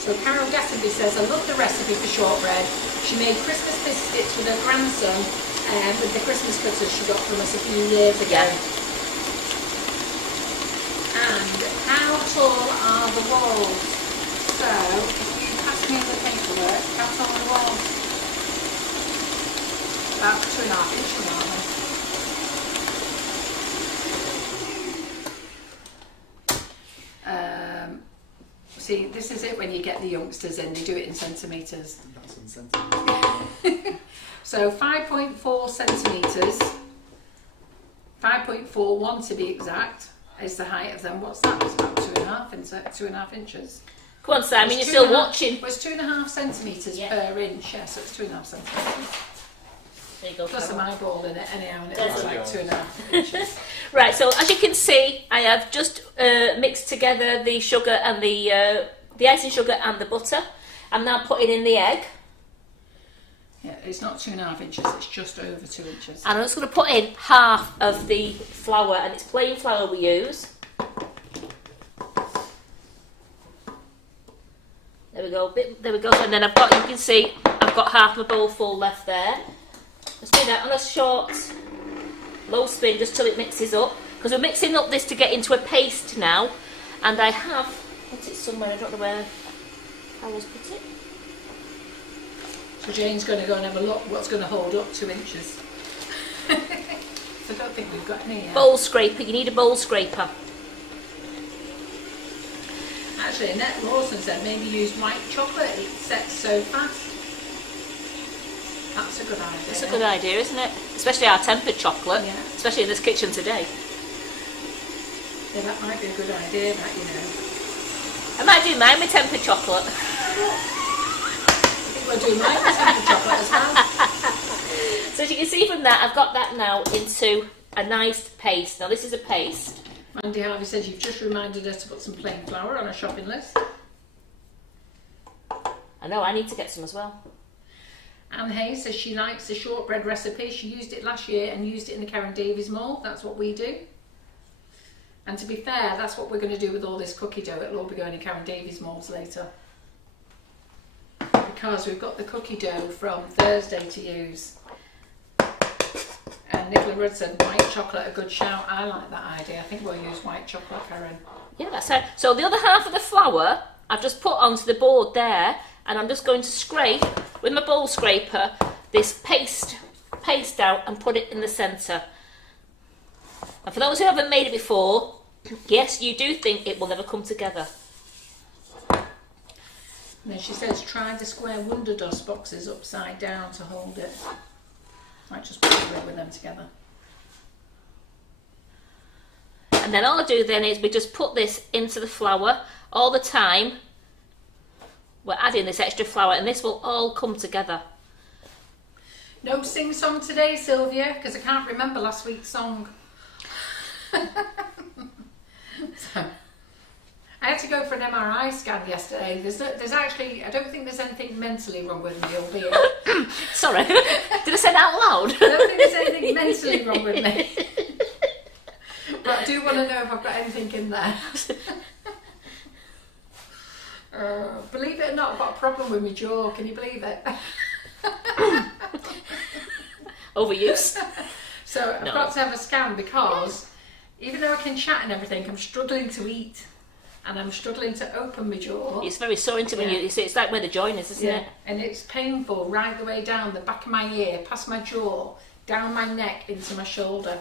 So Karen Davies says, I love the recipe for shortbread. She made Christmas biscuits with her grandson with the Christmas cutters she got from us a few years ago. Yeah. And how tall are the walls? So, if you pass me the paperwork, how tall are the walls? About 2.5 inches, aren't they? See, this is it when you get the youngsters in, they do it in centimetres. That's in centimetres. So 5.4 centimetres, 5.41 to be exact, is the height of them. What's that? It's about 2.5 inches. Come on, Simon, you're still watching. Well, it's 2.5 centimetres Yeah. per inch, yeah, so it's 2.5 centimetres. There you go. Plus Carol. an eyeball in it anyhow, and it There's looks a- like 2.5 inches. Right, so as you can see, I have just mixed together the sugar and the icing sugar and the butter. I'm now putting in the egg, Yeah, it's not 2.5 inches, it's just over 2 inches. and I'm just going to put in half of the flour, and it's plain flour we use. There we go. There we go. And then I've got, you can see, I've got half a bowl full left there. Let's do that on a short, low spin just till it mixes up, because we're mixing up this to get into a paste now. And I have put it somewhere. I don't know where I was put it. So Jane's going to go and have a look what's going to hold up 2 inches. So I don't think we've got any yet. Bowl scraper. You need a bowl scraper. Actually, Annette Lawson said maybe use white chocolate, it sets so fast. That's a good idea. It's a good idea, isn't it? Especially our tempered chocolate. Yeah. Especially in this kitchen today. Yeah, that might be a good idea, that, you know. I might do mine with tempered chocolate. I think we'll do mine with tempered chocolate as well. So as you can see from that, I've got that now into a nice paste. Now this is a paste. Mandy Harvey says you've just reminded her to put some plain flour on her shopping list. I know, I need to get some as well. Anne Hayes says she likes the shortbread recipe. She used it last year and used it in the Karen Davies mould. That's what we do. And to be fair, that's what we're going to do with all this cookie dough. It'll all be going in Karen Davies moulds later. Because we've got the cookie dough from Thursday to use. And Nicola Rudd said white chocolate, a good shout. I like that idea. I think we'll use white chocolate, Karen. Yeah, that's it. So the other half of the flour, I've just put onto the board there, and I'm just going to scrape with my bowl scraper this paste out and put it in the centre. And for those who haven't made it before, yes, you do think it will never come together. And then she says try the square Wonder Dust boxes upside down to hold it. Might just put it with them together. And then all I do then is we just put this into the flour all the time. We're adding this extra flour, and this will all come together. No sing song today, Sylvia, because I can't remember last week's song. So, I had to go for an MRI scan yesterday. There's actually, I don't think there's anything mentally wrong with me, albeit. Sorry, did I say that out loud? I don't think there's anything mentally wrong with me. But I do want to know if I've got anything in there. Believe it or not, I've got a problem with my jaw. Can you believe it? Overuse. So I've No. got to have a scan because even though I can chat and everything, I'm struggling to eat and I'm struggling to open my jaw. It's very sore into when Yeah. you see. It's like where the joint is, isn't it? And it's painful right the way down the back of my ear, past my jaw, down my neck into my shoulder.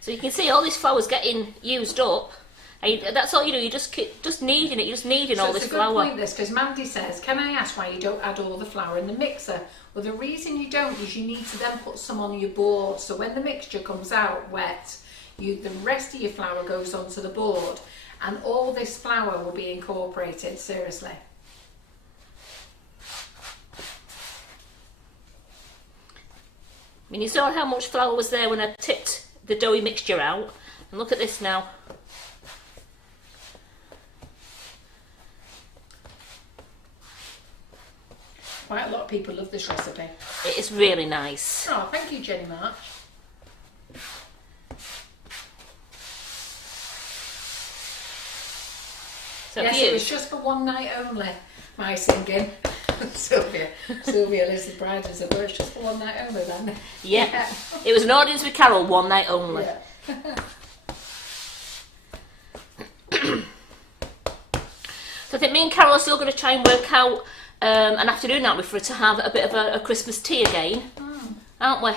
So you can see all this flour's getting used up. And that's all you do. You just keep kneading it. You're just kneading all So this it's a good flour. point this, because Mandy says, can I ask why you don't add all the flour in the mixer? Well, the reason you don't is you need to then put some on your board. So when the mixture comes out wet, the rest of your flour goes onto the board and all this flour will be incorporated, seriously. I mean, you saw how much flour was there when I tipped the doughy mixture out. And look at this now. Quite a lot of people love this recipe. It is really nice. Oh, thank you, Jenny March. So Yes, it was just for one night only, my singing. Sylvia Liz, the bride, and said, well, it's just for one night only then. Yeah. It was an audience with Carol, one night only. Yeah. So I think me and Carol are still going to try and work out an afternoon, aren't we, for her to have a bit of a Christmas tea again, aren't we?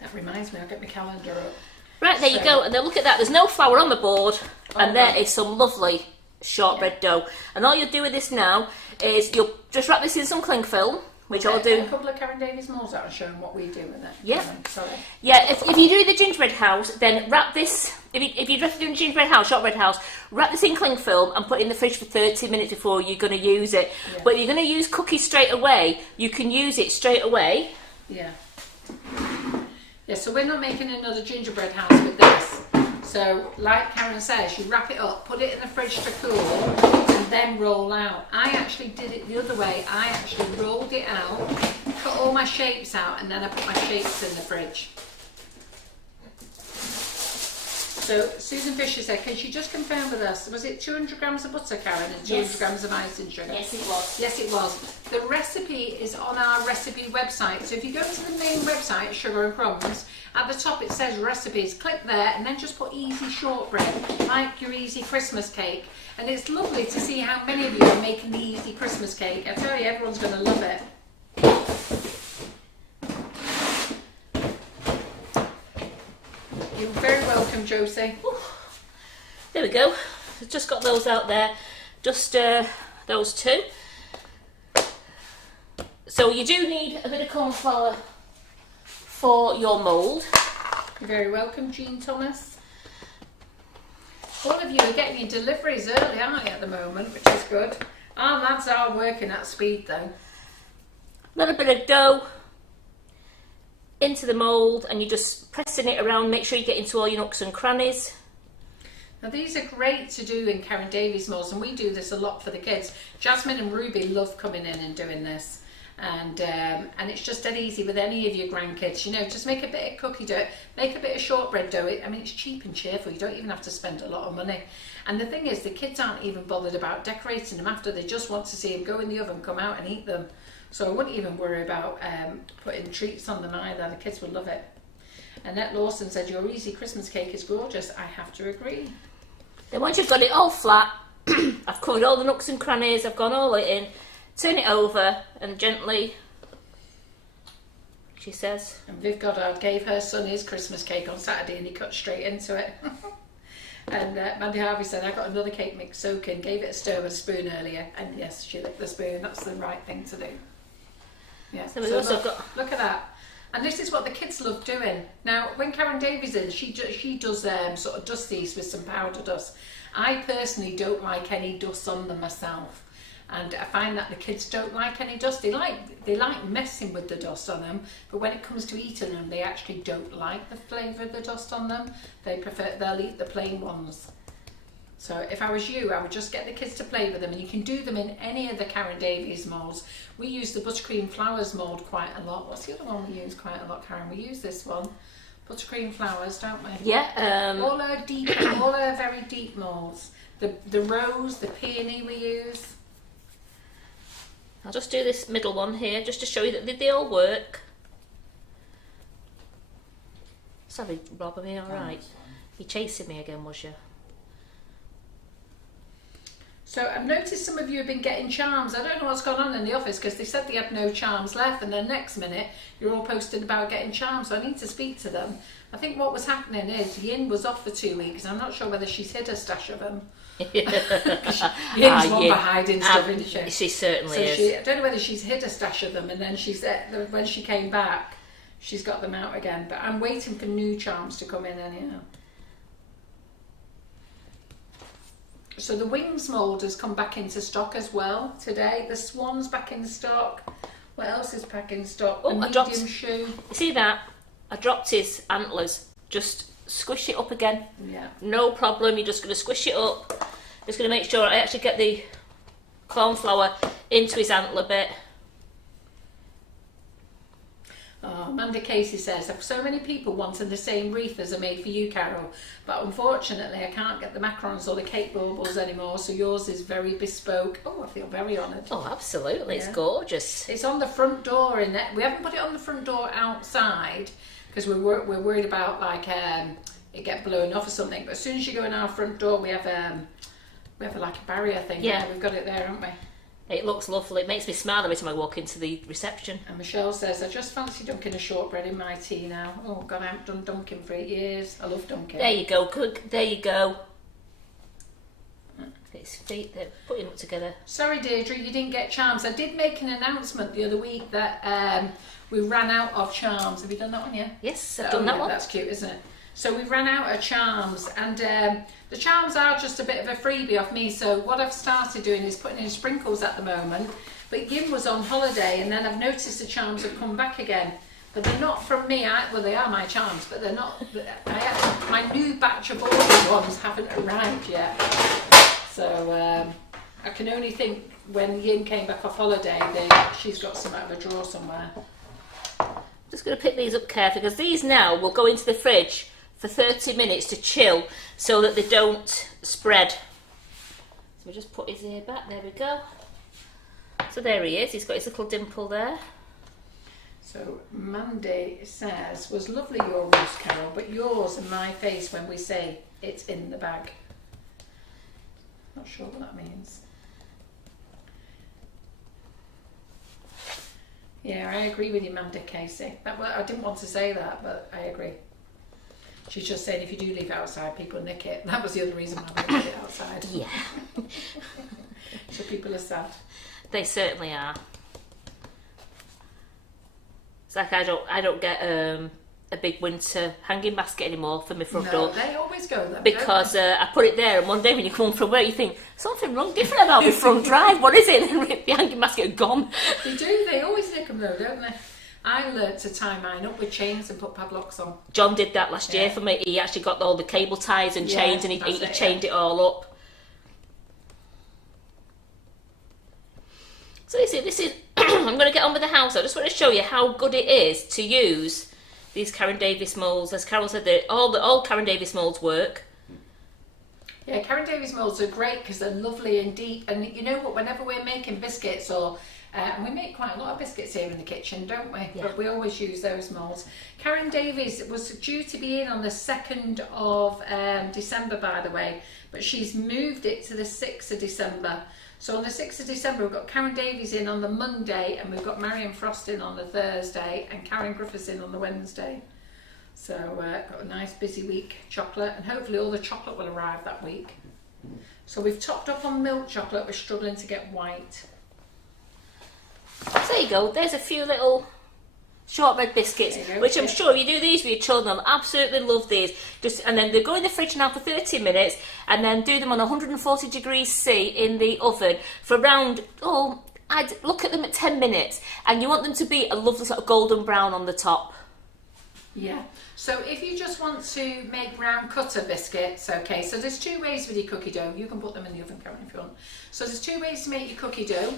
That reminds me, I'll get my calendar up. Right, there you go. And then look at that. There's no flour on the board, and there right. is some lovely shortbread dough. And all you'll do with this now is you'll just wrap this in some cling film, which I'll do. A couple of Karen Davies molds out and show them what we do with it. Yeah. Sorry. Yeah, if you do the gingerbread house, then wrap this, if you're doing gingerbread house, shortbread house, wrap this in cling film and put it in the fridge for 30 minutes before you're going to use it. Yeah. But if you're going to use cookies straight away, you can use it straight away. Yeah. Yeah, so we're not making another gingerbread house with this. So, like Karen says, you wrap it up, put it in the fridge to cool, and then roll out. I actually did it the other way. I actually rolled it out, cut all my shapes out, and then I put my shapes in the fridge. So, Susan Fisher said, can she just confirm with us, was it 200 grams of butter, Karen, and 200 grams of icing sugar? Yes, it was. Yes, it was. The recipe is on our recipe website. So if you go to the main website, Sugar and Crumbs, at the top it says recipes. Click there and then just put easy shortbread, like your easy Christmas cake. And it's lovely to see how many of you are making the easy Christmas cake. I tell you, everyone's going to love it. You're very welcome, Josie. Ooh. There we go. Just got those out there. Just those two. So you do need a bit of corn flour for your mould. You're very welcome, Jean Thomas. All of you are getting your deliveries early, aren't you, at the moment, which is good. Our lads are working at speed, though. A little bit of dough into the mould, and you're just pressing it around. Make sure you get into all your nooks and crannies. Now these are great to do in Karen Davies molds, and we do this a lot for the kids. Jasmine and Ruby love coming in and doing this, and it's just dead easy with any of your grandkids. You know, just make a bit of cookie dough, make a bit of shortbread dough. I mean, it's cheap and cheerful. You don't even have to spend a lot of money. And the thing is, the kids aren't even bothered about decorating them after. They just want to see them go in the oven, come out and eat them. So I wouldn't even worry about putting treats on them either. The kids will love it. Annette Lawson said, your easy Christmas cake is gorgeous. I have to agree. Then once you've got it all flat, I've covered all the nooks and crannies, I've gone all it in, turn it over and gently, she says. And Viv Goddard gave her son his Christmas cake on Saturday and he cut straight into it. And Mandy Harvey said, I got another cake mix soaking, gave it a stir with a spoon earlier. And yes, she licked the spoon. That's the right thing to do. Yeah. So we've also got... Look at that. And this is what the kids love doing. Now, when Karen Davies is, she does sort of dust these with some powder dust. I personally don't like any dust on them myself. And I find that the kids don't like any dust. They like messing with the dust on them, but when it comes to eating them, they actually don't like the flavour of the dust on them. They'll eat the plain ones. So if I was you, I would just get the kids to play with them, and you can do them in any of the Karen Davies moulds. We use the Buttercream Flowers mould quite a lot. What's the other one we use quite a lot, Karen? We use this one, Buttercream Flowers, don't we? Yeah. All our very deep moulds. The rose, the peony we use. I'll just do this middle one here, just to show you that they all work. Sorry, Rob, are you alright? You're chasing me again, was you? So I've noticed some of you have been getting charms. I don't know what's gone on in the office, because they said they had no charms left, and then next minute you're all posting about getting charms, so I need to speak to them. I think what was happening is Yin was off for 2 weeks. I'm not sure whether she's hid a stash of them. Yin's one for hiding stuff, isn't she? She certainly is. I don't know whether she's hid a stash of them, and then when she came back, she's got them out again. But I'm waiting for new charms to come in anyhow. So the wings mould has come back into stock as well today. The swan's back in stock. What else is packing stock? Oh, a I dropped- medium shoe. You see that? I dropped his antlers. Just squish it up again. Yeah. No problem. You're just going to squish it up. Just going to make sure I actually get the cornflour into his antler bit. Oh, Amanda Casey says, so many people wanting the same wreath as are made for you, Carol, but unfortunately I can't get the macarons or the cake baubles anymore, so yours is very bespoke. Oh, I feel very honoured. Oh, absolutely. Yeah. It's gorgeous. It's on the front door in it. We haven't put it on the front door outside because we're worried about like it get blown off or something, but as soon as you go in our front door we have like a barrier thing. Yeah. We've got it there, haven't we? It looks lovely. It makes me smile every time I walk into the reception. And Michelle says, I just fancy dunking a shortbread in my tea now. Oh God, I haven't done dunking for 8 years. I love dunking. There you go, cook. There you go. His feet, they're putting it together. Sorry, Deirdre, you didn't get charms. I did make an announcement the other week that we ran out of charms. Have you done that one yet? Yes, I've done that one. That's cute, isn't it? So we ran out of charms, and the charms are just a bit of a freebie off me. So what I've started doing is putting in sprinkles at the moment. But Jim was on holiday, and then I've noticed the charms have come back again. But they're not from me. Well, they are my charms, but they're not. My new batch of ordered ones haven't arrived yet. So I can only think when Yin came back off holiday, she's got some out of a drawer somewhere. Just going to pick these up carefully because these now will go into the fridge for 30 minutes to chill so that they don't spread. So we just put his ear back, there we go. So there he is, he's got his little dimple there. So Mandy says, was lovely your roast, Carol, but yours and my face when we say it's in the bag. Not sure what that means. Yeah, I agree with you, Mandy Casey. I didn't want to say that, but I agree. She's just saying if you do leave it outside, people nick it. That was the other reason why I left it outside. Yeah. So people are sad. They certainly are. It's like I don't get a big winter hanging basket anymore for my front door. They always go there. Because I put it there, and one day when you come home from work, you think something wrong, different about my front drive. What is it? And the hanging basket gone. They do. They always nick them though, don't they? I learnt to tie mine up with chains and put padlocks on. John did that last year for me. He actually got all the cable ties and chains, and he chained it all up. So you see, this is. I'm going to get on with the house. I just want to show you how good it is to use these Karen Davies moulds. As Carol said, all Karen Davies moulds work. Yeah, Karen Davies moulds are great because they're lovely and deep. And you know what? Whenever we're making biscuits and we make quite a lot of biscuits here in the kitchen, don't we? Yeah. But we always use those moulds. Karen Davies was due to be in on the 2nd of December, by the way, but she's moved it to the 6th of December. So on the 6th of December, we've got Karen Davies in on the Monday, and we've got Marion Frost in on the Thursday, and Karen Griffiths in on the Wednesday. So got a nice busy week, chocolate, and hopefully all the chocolate will arrive that week. So we've topped up on milk chocolate, we're struggling to get white. So there you go. There's a few little shortbread biscuits, which I'm sure if you do these with your children, they'll absolutely love these. And then they go in the fridge now for 30 minutes, and then do them on 140 degrees C in the oven for around, I'd look at them at 10 minutes, and you want them to be a lovely sort of golden brown on the top. Yeah. So if you just want to make round cutter biscuits, okay, so there's 2 ways with your cookie dough. You can put them in the oven, Karen, if you want. So there's 2 ways to make your cookie dough.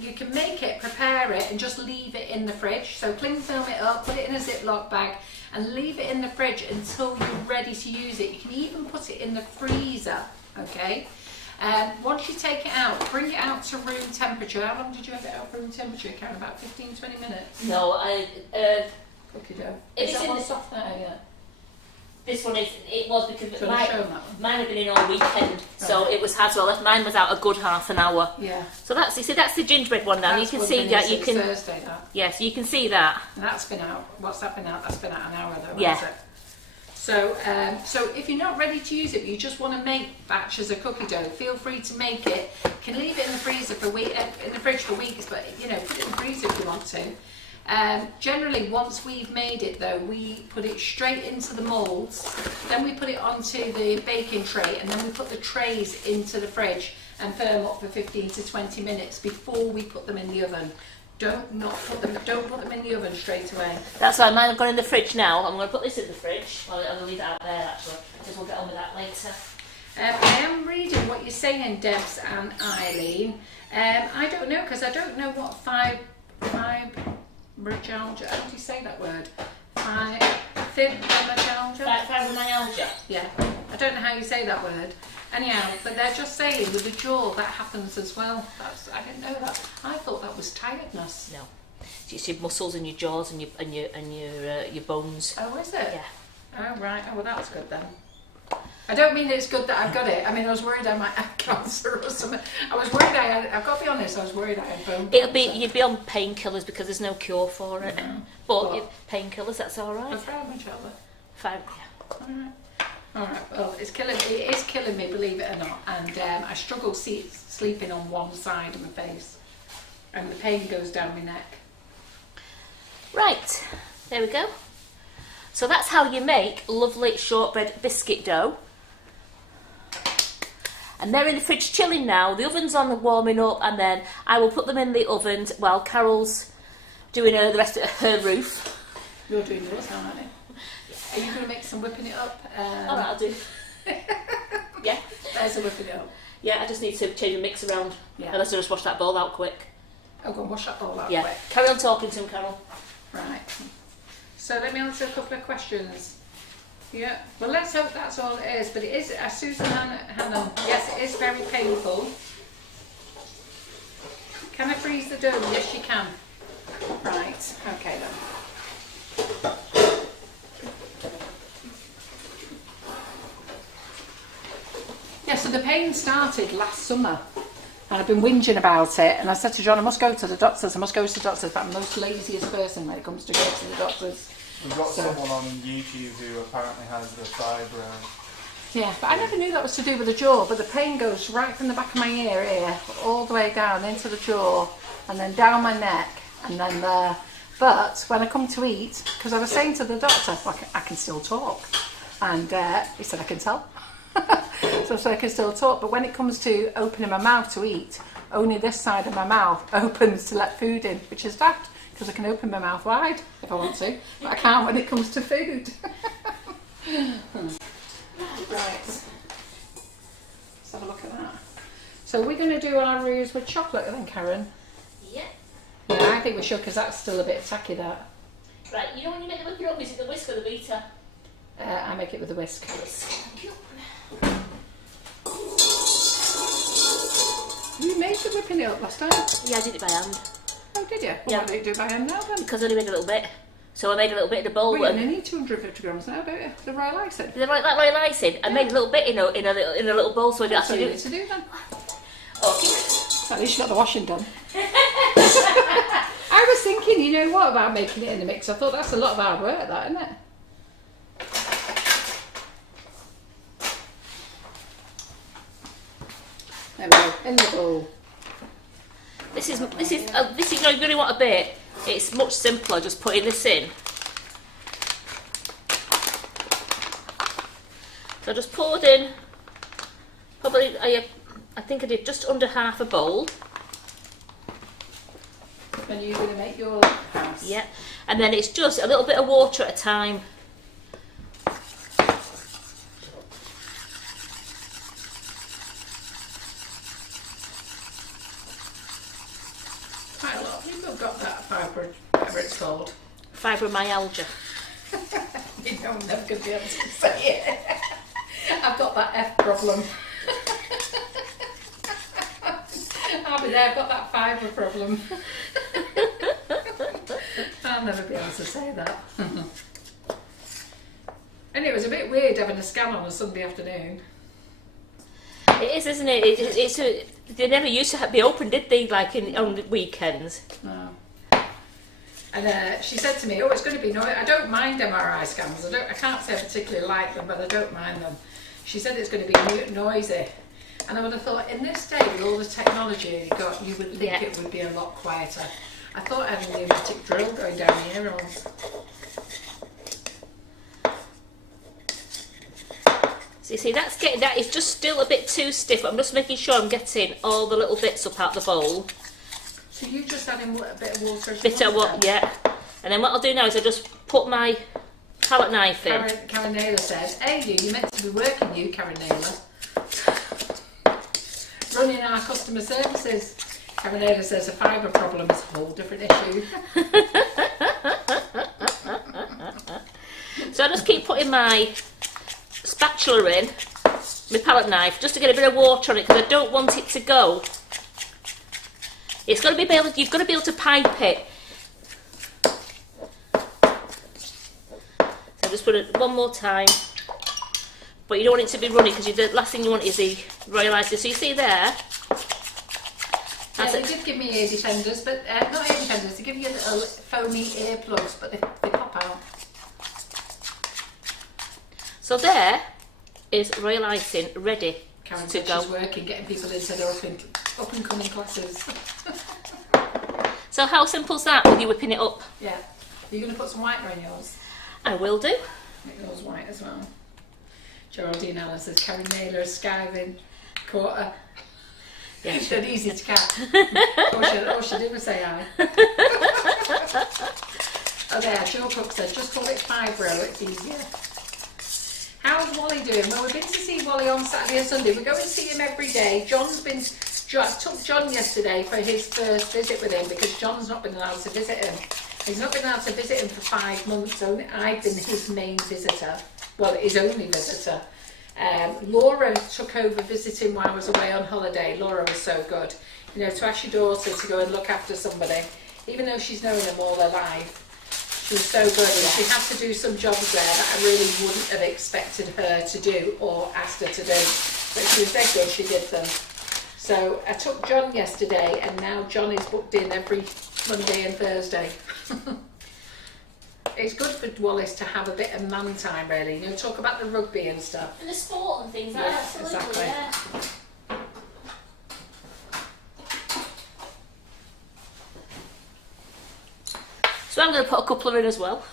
You can make it, prepare it, and just leave it in the fridge. So cling film it up, put it in a Ziploc bag, and leave it in the fridge until you're ready to use it. You can even put it in the freezer, okay? Once you take it out, bring it out to room temperature. How long did you have it out room temperature, Karen? About 15-20 minutes? No, Cookie dough. Is that in one the- soft there yet? this one it was because Do you want to show them that one? mine had been in all weekend, so Right. it was hard. So I left mine was out a good half an hour. Yeah. So that's the gingerbread one now. That's You can what see been that. in You since can Thursday, that. yes, you can see that. And that's been out. What's that been out? That's been out an hour though, Yeah. hasn't it? So if you're not ready to use it, but you just want to make batches of cookie dough, feel free to make it. You can leave it in the freezer for in the fridge for weeks, but put it in the freezer if you want to. Generally, once we've made it though, we put it straight into the moulds, then we put it onto the baking tray, and then we put the trays into the fridge and firm up for 15 to 20 minutes before we put them in the oven. Don't put them in the oven straight away. That's why mine have gone in the fridge now. I'm going to put this in the fridge. Well, I'm going to leave it out there actually, because we'll get on with that later. I am reading what you're saying, Debs and Eileen. I don't know, because I don't know what fibromyalgia, how do you say that word? Fibromyalgia? Fibromyalgia? Yeah, I don't know how you say that word. Anyhow, but they're just saying with the jaw that happens as well. I didn't know that. I thought that was tiredness. No, it's your muscles and your jaws and your bones. Oh, is it? Yeah. Oh, right. Oh, well, that's good then. I don't mean it's good that I've got it. I mean, I was worried I might have cancer or something. I was worried I've got to be honest, I was worried I had bone cancer. You'd be on painkillers because there's no cure for it. But painkillers, that's all right. How much are they? Fine. Yeah. All right. Well, it is killing me, believe it or not. And I struggle sleeping on one side of my face, and the pain goes down my neck. Right. There we go. So that's how you make lovely shortbread biscuit dough. And they're in the fridge chilling now. The oven's on warming up, and then I will put them in the oven while Carol's doing the rest of her roof. You're doing yours now, aren't you? Are you going to make some whipping it up? Oh, I'll do. Yeah. There's a whipping it up. Yeah, I just need to change the mix around. Yeah. Unless I just wash that bowl out quick. Oh, go and wash that bowl out Yeah. quick. Carry on talking to him, Carol. Right. So let me answer a couple of questions. Yeah. Well, let's hope that's all it is. But it is, Susan Hannon, yes, it is very painful. Can I freeze the dough? Yes, you can. Right. Okay then. Yeah, so the pain started last summer, and I've been whinging about it, and I said to John, I must go to the doctors, but I'm the most laziest person when it comes to going to the doctors. We've got someone on YouTube who apparently has the fibro. Yeah, but I never knew that was to do with the jaw, but the pain goes right from the back of my ear here, all the way down into the jaw, and then down my neck, and then there. But when I come to eat, because I was saying to the doctor, well, I can still talk, and he said I can tell. So I can still talk, but when it comes to opening my mouth to eat, only this side of my mouth opens to let food in, which is daft, because I can open my mouth wide if I want to, but I can't when it comes to food. Right, let's have a look at that. So we're going to do our roux with chocolate then, Karen? Yeah. Yeah, I think we should, because that's still a bit tacky, that. Right, you know when you make the whipping up, is it the whisk or the beater? I make it with a whisk. Thank you. You made the whipping it up last time? Yeah, I did it by hand. Oh, did you? Well, Yeah. why don't you do it by hand now then? Because I only made a little bit. So I made a little bit in a bowl. Well, you only need 250 grams now, don't you? The royal icing. Did I like that royal icing? I made a little bit in a little bowl, so I didn't That's what actually you do need to do then. Okay. At least you got the washing done. I was thinking, you know what, about making it in the mix. I thought that's a lot of hard work, that, isn't it? There we go, in the bowl. This is you know, you really want a bit. It's much simpler just putting this in. So I just poured in probably I think I did just under half a bowl. And you're going to make your house. Yeah, and then it's just a little bit of water at a time. Quite a lot. You've got that fibre, whatever it's called. Fibromyalgia. You know, I'm never going to be able to say it. I've got that F problem. I'll be there, I've got that fibre problem. I'll never be able to say that. And it was a bit weird having a scan on a Sunday afternoon. It is, isn't it? They never used to be open, did they? Like on the weekends. No. And she said to me, "Oh, it's going to be noisy. I don't mind MRI scans. I can't say I particularly like them, but I don't mind them." She said it's going to be noisy, and I would have thought, in this day with all the technology you got, you would think it would be a lot quieter. I thought I had a pneumatic drill going down the ear holes. So you see, that is just still a bit too stiff. I'm just making sure I'm getting all the little bits up out the bowl. So you just add in a bit of water. Bit of what? Yeah. And then what I'll do now is I'll just put my palette knife in. Karen Naylor says, "Hey, you're meant to be working, you, Karen Naylor. Running our customer services." Karen Naylor says a fibre problem is a whole different issue. So I just keep putting my spatula in, my palette knife, just to get a bit of water on it because I don't want it to go. It's got to be able. You've got to be able to pipe it. So just put it one more time, but you don't want it to be runny because the last thing you want is the royal icing. So you see there. Yeah, they did give me ear defenders, but not ear defenders. They give you little foamy earplugs, but they pop out. So there is royal icing ready Karen to said go. she's working, getting people into their up and coming classes. So how simple's that with you whipping it up? Yeah. Are you going to put some whitener in yours? I will do. Make yours white as well. Geraldine Allen says Karen Naylor, skiving, quarter. Yeah, She's easy to catch. all she did was say aye. Oh, there, Joe Cook says, just call it fibro, it's easier. How's Wally doing? Well, we've been to see Wally on Saturday and Sunday. We go and see him every day. I took John yesterday for his first visit with him because John's not been allowed to visit him. He's not been allowed to visit him for 5 months. I've been his main visitor. Well, his only visitor. Laura took over visiting while I was away on holiday. Laura was so good. You know, to ask your daughter to go and look after somebody, even though she's known them all their life, she was so good. And she had to do some jobs there that I really wouldn't have expected her to do or asked her to do. But she was dead good, she did them. So I took John yesterday, and now John is booked in every Monday and Thursday. It's good for Wallace to have a bit of man time, really. You know, talk about the rugby and stuff. And the sport and things, Yeah, absolutely, exactly. yeah. So I'm going to put a couple in as well.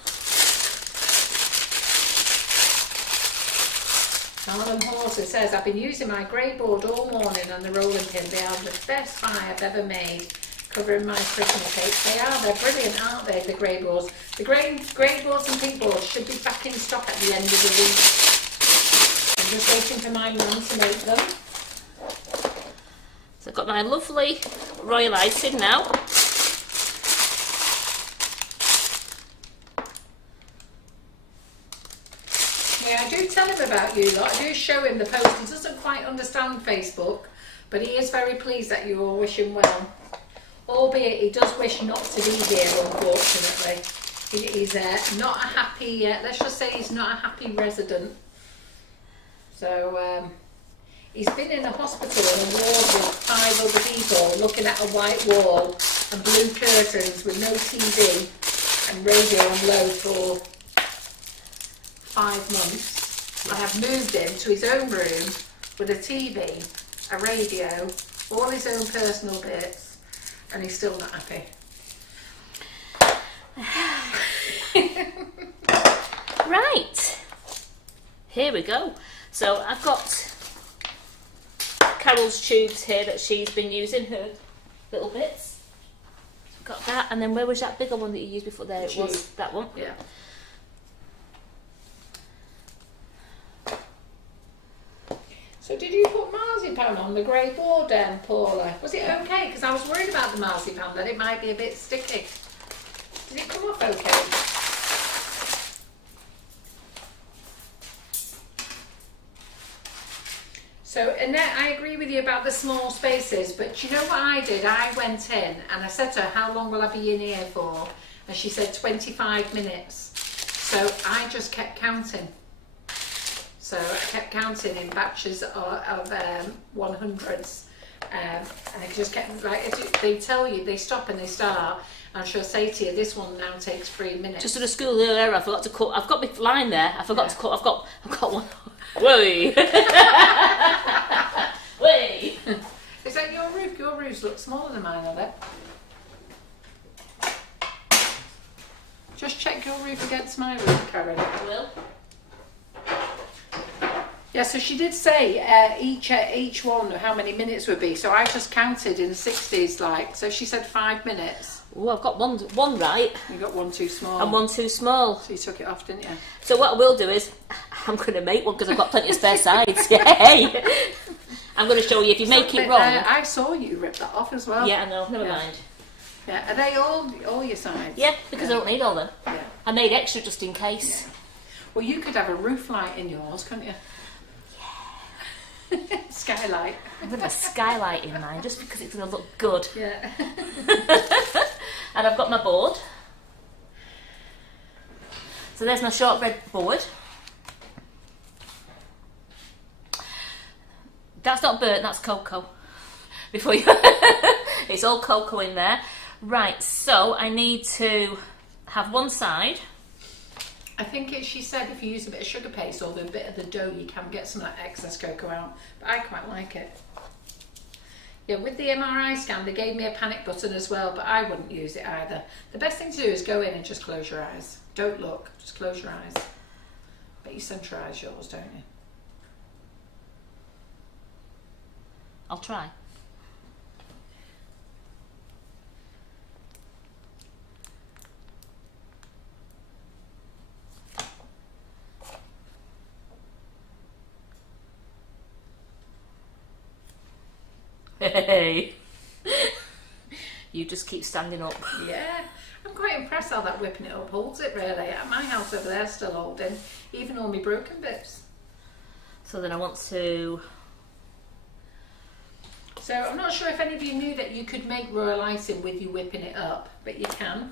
Alan Horser says, I've been using my grey board all morning and the rolling pin. They are the best buy I've ever made, covering my Christmas cake. They are, they're brilliant, aren't they, the grey boards? The grey boards and pink boards should be back in stock at the end of the week. I'm just waiting for my mum to make them. So I've got my lovely royal icing now. Yeah, I do tell him about you lot. I do show him the post. He doesn't quite understand Facebook, but he is very pleased that you all wish him well. Albeit he does wish not to be here, unfortunately. He's not a happy, let's just say he's not a happy resident. So he's been in a hospital in a ward with 5 other people looking at a white wall and blue curtains with no TV and radio on low for 5 months. I have moved him to his own room with a TV, a radio, all his own personal bits, and he's still not happy. Right, here we go. So I've got Carol's tubes here that she's been using, her little bits. Got that, and then where was that bigger one that you used before? There it was, that one. Yeah. So did you put marzipan on the grey board then, Paula? Was it okay? Because I was worried about the marzipan, that it might be a bit sticky. Did it come off okay? So, Annette, I agree with you about the small spaces, but do you know what I did? I went in and I said to her, how long will I be in here for? And she said 25 minutes. So I just kept counting. So I kept counting in batches of 100s. And I just kept, like, they tell you, they stop and they start. And she'll say to you, this one now takes 3 minutes. Just at the school there, I forgot to cut. I've got my line there. I forgot to cut. I've got one. Whey! Whey! Is that your roof? Your roofs look smaller than mine, are they? Just check your roof against my roof, Karen. I will. Yeah, so she did say each one how many minutes would be. So I just counted in the 60s, like. So she said 5 minutes. Oh, I've got one right. You got one too small. And one too small. So you took it off, didn't you? So what I will do is, I'm going to make one because I've got plenty of spare sides. Yay! I'm going to show you if you make it wrong. I saw you rip that off as well. Yeah, I know. Never mind. Yeah, are they all your sides? Yeah, because I don't need all them. Yeah. I made extra just in case. Yeah. Well, you could have a roof light in yours, couldn't you? Yeah. Skylight. I'm going to have a skylight in mine just because it's going to look good. Yeah. And I've got my board. So there's my shortbread board. That's not burnt, that's cocoa. Before you, it's all cocoa in there. Right, so I need to have one side. I think she said if you use a bit of sugar paste or a bit of the dough, you can get some of that excess cocoa out. But I quite like it. Yeah, with the MRI scan, they gave me a panic button as well, but I wouldn't use it either. The best thing to do is go in and just close your eyes. Don't look, just close your eyes. But you centralise yours, don't you? I'll try. Hey, you just keep standing up. Yeah, I'm quite impressed how that whipping it up holds it really. At my house over there still holding, even all my broken bits. So then I want to... So I'm not sure if any of you knew that you could make royal icing with you whipping it up, but you can.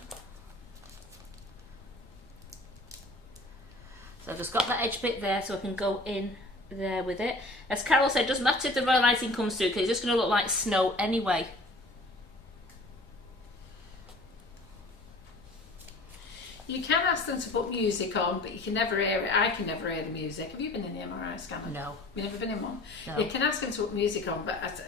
So I've just got that edge bit there so I can go in there with it. As Carol said, it doesn't matter if the royal icing comes through because it's just going to look like snow anyway. You can ask them to put music on, but you can never hear it. I can never hear the music. Have you been in the MRI scanner? No. You've never been in one? No. You can ask them to put music on, but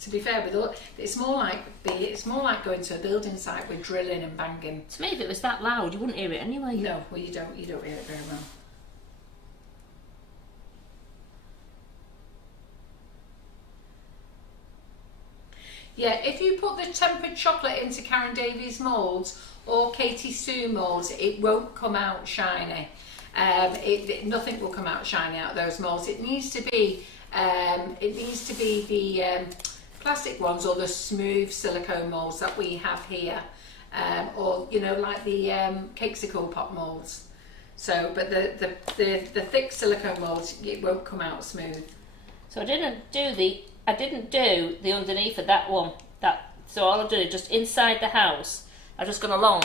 to be fair, with all, it's more like going to a building site with drilling and banging. To me, if it was that loud, you wouldn't hear it anyway. No, well you don't hear it very well. Yeah, if you put the tempered chocolate into Karen Davies moulds or Katie Sue moulds, it won't come out shiny. Nothing will come out shiny out of those moulds. It needs to be the plastic ones or the smooth silicone moulds that we have here, or you know, like the Cakesicle pop moulds. So, but the thick silicone moulds, it won't come out smooth. So I didn't do the underneath of that one. So all I've done is just inside the house. I've just gone along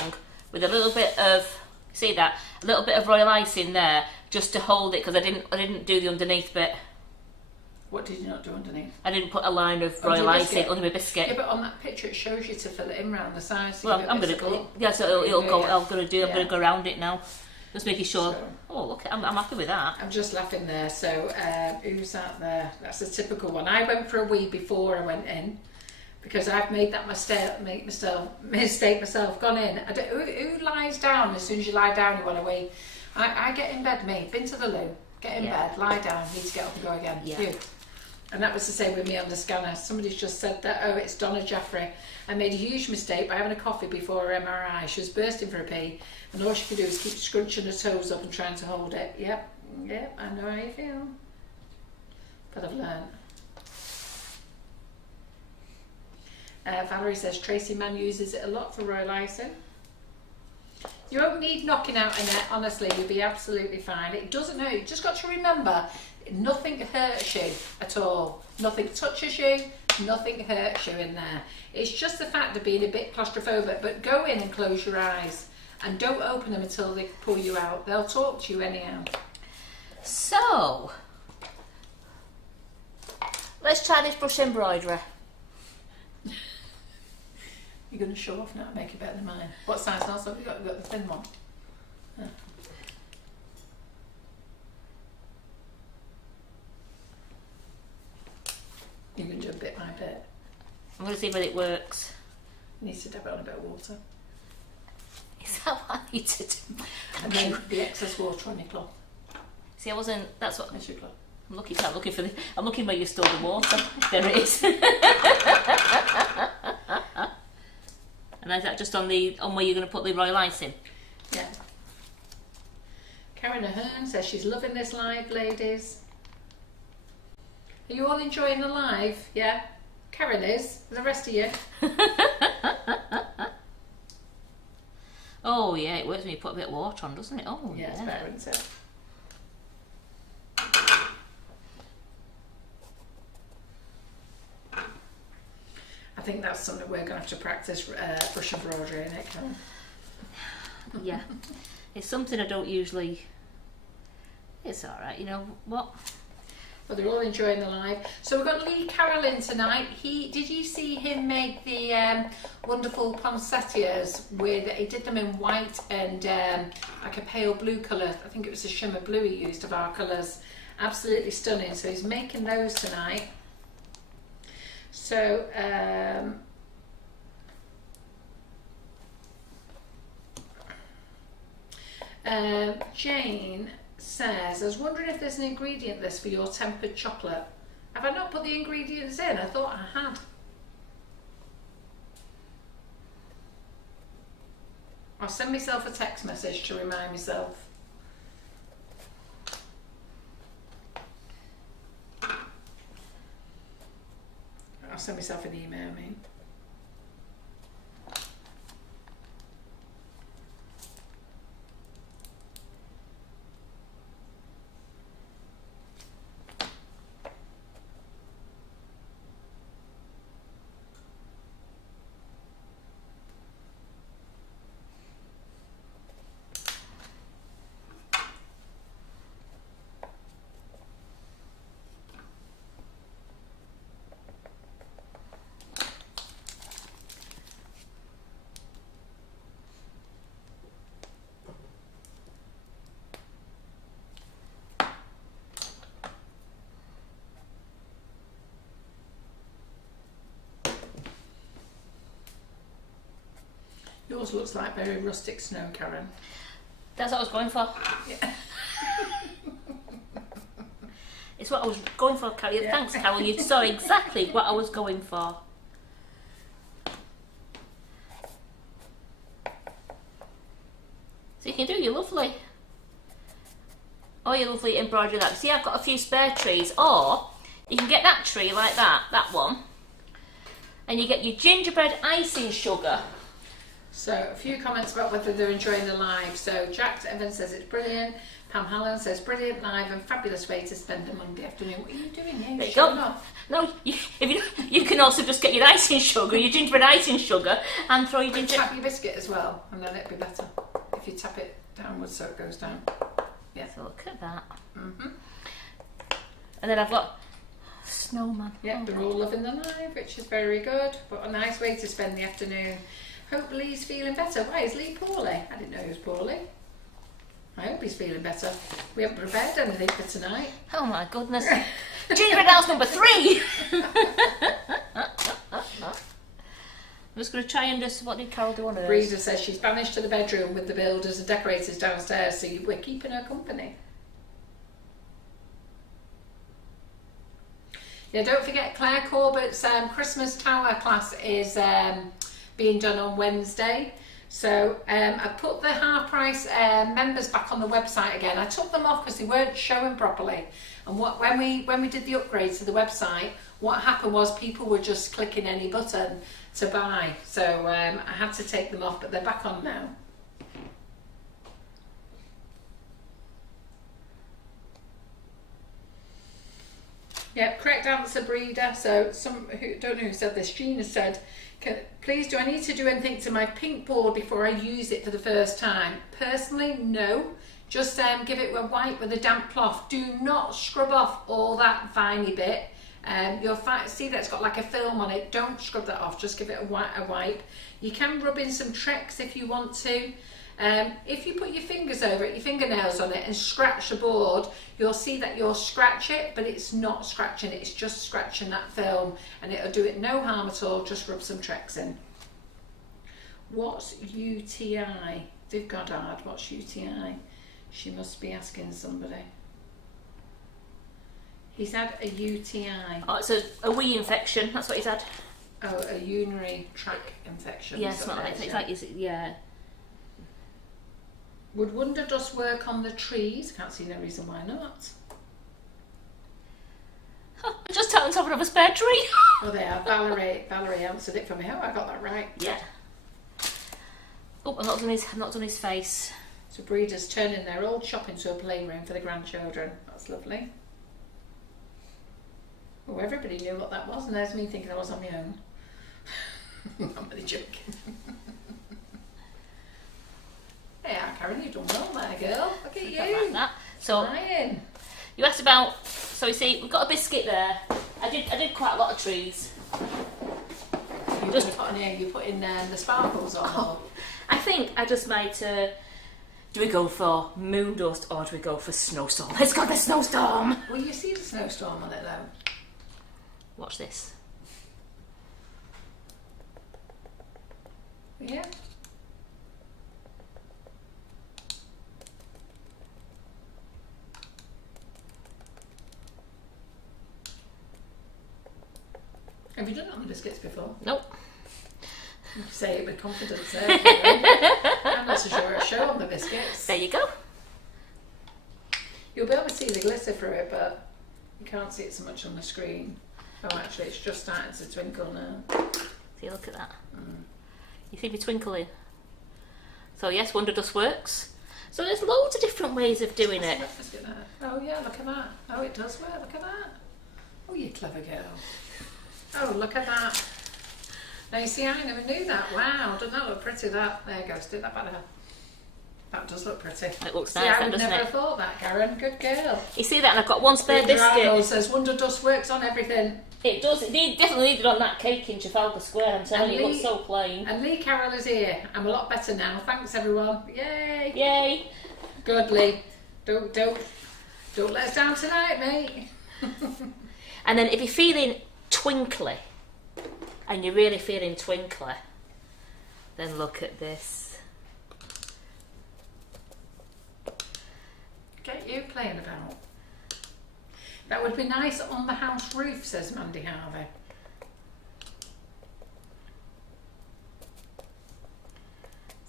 with a little bit of, see that, a little bit of royal icing there, just to hold it because I didn't do the underneath bit. What did you not do underneath? I didn't put a line of royal icing under my biscuit. Yeah, but on that picture it shows you to fill it in round the sides. So well, I'm gonna go. Yeah, so it'll go. I'm gonna go around it now. Just making sure. So, oh, look, I'm happy with that. I'm just laughing there. So, who's that there? That's a typical one. I went for a wee before I went in because I've made that mistake myself. Gone in. Who lies down as soon as you lie down? You want to wee. I get in bed. Me, been to the loo. Get in bed. Lie down. Need to get up and go again. Yeah. Phew. And that was the same with me on the scanner. Somebody's just said that, oh, it's Donna Jaffrey. I made a huge mistake by having a coffee before her MRI. She was bursting for a pee, and all she could do was keep scrunching her toes up and trying to hold it. Yep, I know how you feel. But I've learned. Valerie says Tracy Mann uses it a lot for royal icing. You won't need knocking out in it, honestly, you'll be absolutely fine. It doesn't hurt, you've just got to remember, nothing hurts you at all. Nothing touches you, nothing hurts you in there. It's just the fact of being a bit claustrophobic, but go in and close your eyes and don't open them until they pull you out. They'll talk to you anyhow. So, let's try this brush embroidery. You're going to show off now and make it better than mine. What size nails have you got? You've got the thin one. Yeah. You're going to do a bit by bit. I'm going to see whether it works. You need to dab it on a bit of water. Is that what I need to do? And then the excess water on your cloth. See, I wasn't, that's what... That's your cloth. I'm looking for the. I'm looking where you store the water. There it is. And is that just on where you're going to put the royal icing? Yeah. Karen Ahern says she's loving this live, ladies. Are you all enjoying the live? Yeah? Karen is. The rest of you? Oh yeah, it works when you put a bit of water on, doesn't it? Oh Yeah, it's better, isn't it? I think that's something we're going to have to practice brush embroidery in it, Karen. Yeah. It's something I don't usually... It's alright, you know what? Well, they're all enjoying the live. So we've got Lee Carroll in tonight. Did you see him make the wonderful poinsettias with? He did them in white and like a pale blue colour. I think it was a shimmer blue he used of our colours. Absolutely stunning. So he's making those tonight. So Jane says, I was wondering if there's an ingredient list for your tempered chocolate. Have I not put the ingredients in? I thought I had. I'll send myself a text message to remind myself. I'll send myself an email, I mean. Yours looks like very rustic snow, Karen. That's what I was going for. Yeah. It's what I was going for, Carol. Yeah. Thanks, Carol. You saw exactly what I was going for. So you can do your lovely. Oh, your lovely embroidery that. See, I've got a few spare trees. Or you can get that tree like that one. And you get your gingerbread icing sugar. So a few comments about whether they're enjoying the live. So Jack Evans says it's brilliant. Pam Hallen says brilliant live and fabulous way to spend a Monday afternoon. What are you doing here? There you go. No, you can also just get your icing sugar, your gingerbread icing sugar, and throw your gingerbread. Tap your biscuit as well, and then it'll be better if you tap it downwards so it goes down. Yeah. So look at that. Mhm. And then I've got snowman. Yeah, they're all loving the live, which is very good. But a nice way to spend the afternoon. Hope Lee's feeling better. Why is Lee poorly? I didn't know he was poorly. I hope he's feeling better. We haven't prepared anything for tonight. Oh my goodness. Gingerbread House number 3! I'm just going to try and just, what did Carol do on hers? Breeder says she's banished to the bedroom with the builders and decorators downstairs, so we're keeping her company. Yeah, don't forget Claire Corbett's Christmas Tower class is being done on Wednesday. So I put the half price members back on the website again. I took them off because they weren't showing properly. And when we did the upgrades to the website, what happened was people were just clicking any button to buy. So I had to take them off, but they're back on now. Yep, correct answer, Breeder. So some who don't know who said this, Gina said, please, do I need to do anything to my pink board before I use it for the first time? Personally, no. Just give it a wipe with a damp cloth. Do not scrub off all that viney bit. You'll see that it's got like a film on it. Don't scrub that off. Just give it a wipe. You can rub in some Trex if you want to. If you put your fingers over it, your fingernails on it and scratch the board, you'll see that you'll scratch it, but it's not scratching it, it's just scratching that film, and it'll do it no harm at all. Just rub some Trex in. What's UTI? Div Goddard, what's UTI? She must be asking somebody. He's had a UTI. Oh, it's a wee infection. That's what he's had. Oh, a urinary tract infection. Yeah, something like that. It's like, yeah. Would Wonder Dust work on the trees? Can't see no reason why not. Oh, I just sat on top of a spare tree. Oh, they are. Valerie answered it for me. Oh, I got that right. Yeah. Oh, I've not done his face. So breeders turning their old shop into a playroom for the grandchildren. That's lovely. Oh, everybody knew what that was, and there's me thinking I was on my own. I'm really joking. Yeah, Karen, you've done well there, girl. Look at you. Like that. So Flying. you asked about. So you see, we've got a biscuit there. I did quite a lot of trees. You put in the sparkles on. Oh, I think I just might. Do we go for moon dust or do we go for snowstorm? Let's go for snowstorm. Will you see the snowstorm on it though? Watch this. Yeah. Have you done it on the biscuits before? Nope. You say it with confidence there. I'm not so sure it'll show on the biscuits. There you go. You'll be able to see the glitter through it, but you can't see it so much on the screen. Oh, actually, it's just starting to twinkle now. See, look at that. You see me twinkling. So yes, Wonder Dust works. So there's loads of different ways of doing it. Oh yeah, look at that. Oh, it does work. Look at that. Oh, you clever girl. Oh, look at that. Now you see, I never knew that. Wow, doesn't that look pretty? That there you go. Stick that better. That does look pretty. It looks see, nice, I would doesn't never it? have thought that, Karen. Good girl. You see that, and I've got one spare Arnold biscuit. says Wonder Dust works on everything. It does. It definitely needed on that cake in Trafalgar Square. I'm telling you, it looks so plain. And Lee Carroll is here. I'm a lot better now. Thanks, everyone. Yay! Yay! Good, Lee. Don't let us down tonight, mate. And then if you're feeling twinkly, and you're really feeling twinkly, then look at this. Get you playing about. That would be nice on the house roof, says Mandy Harvey.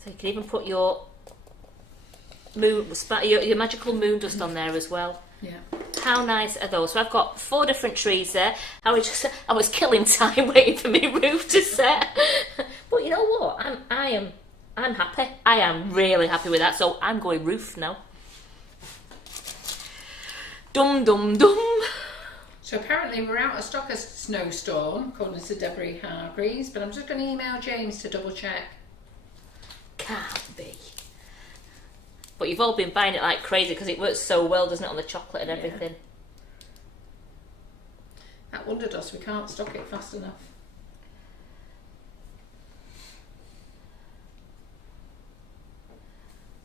So you can even put your your magical moon dust on there as well. Yeah. How nice are those? So I've got 4 different trees there. I was killing time waiting for my roof to set. But you know what? I'm happy. I am really happy with that. So I'm going roof now. Dum dum dum. So apparently we're out of stock of snowstorm, according to Deborah Hargreaves, but I'm just going to email James to double check. Can't be. But you've all been buying it like crazy because it works so well, doesn't it, on the chocolate and everything. That Wonder Dust, we can't stock it fast enough.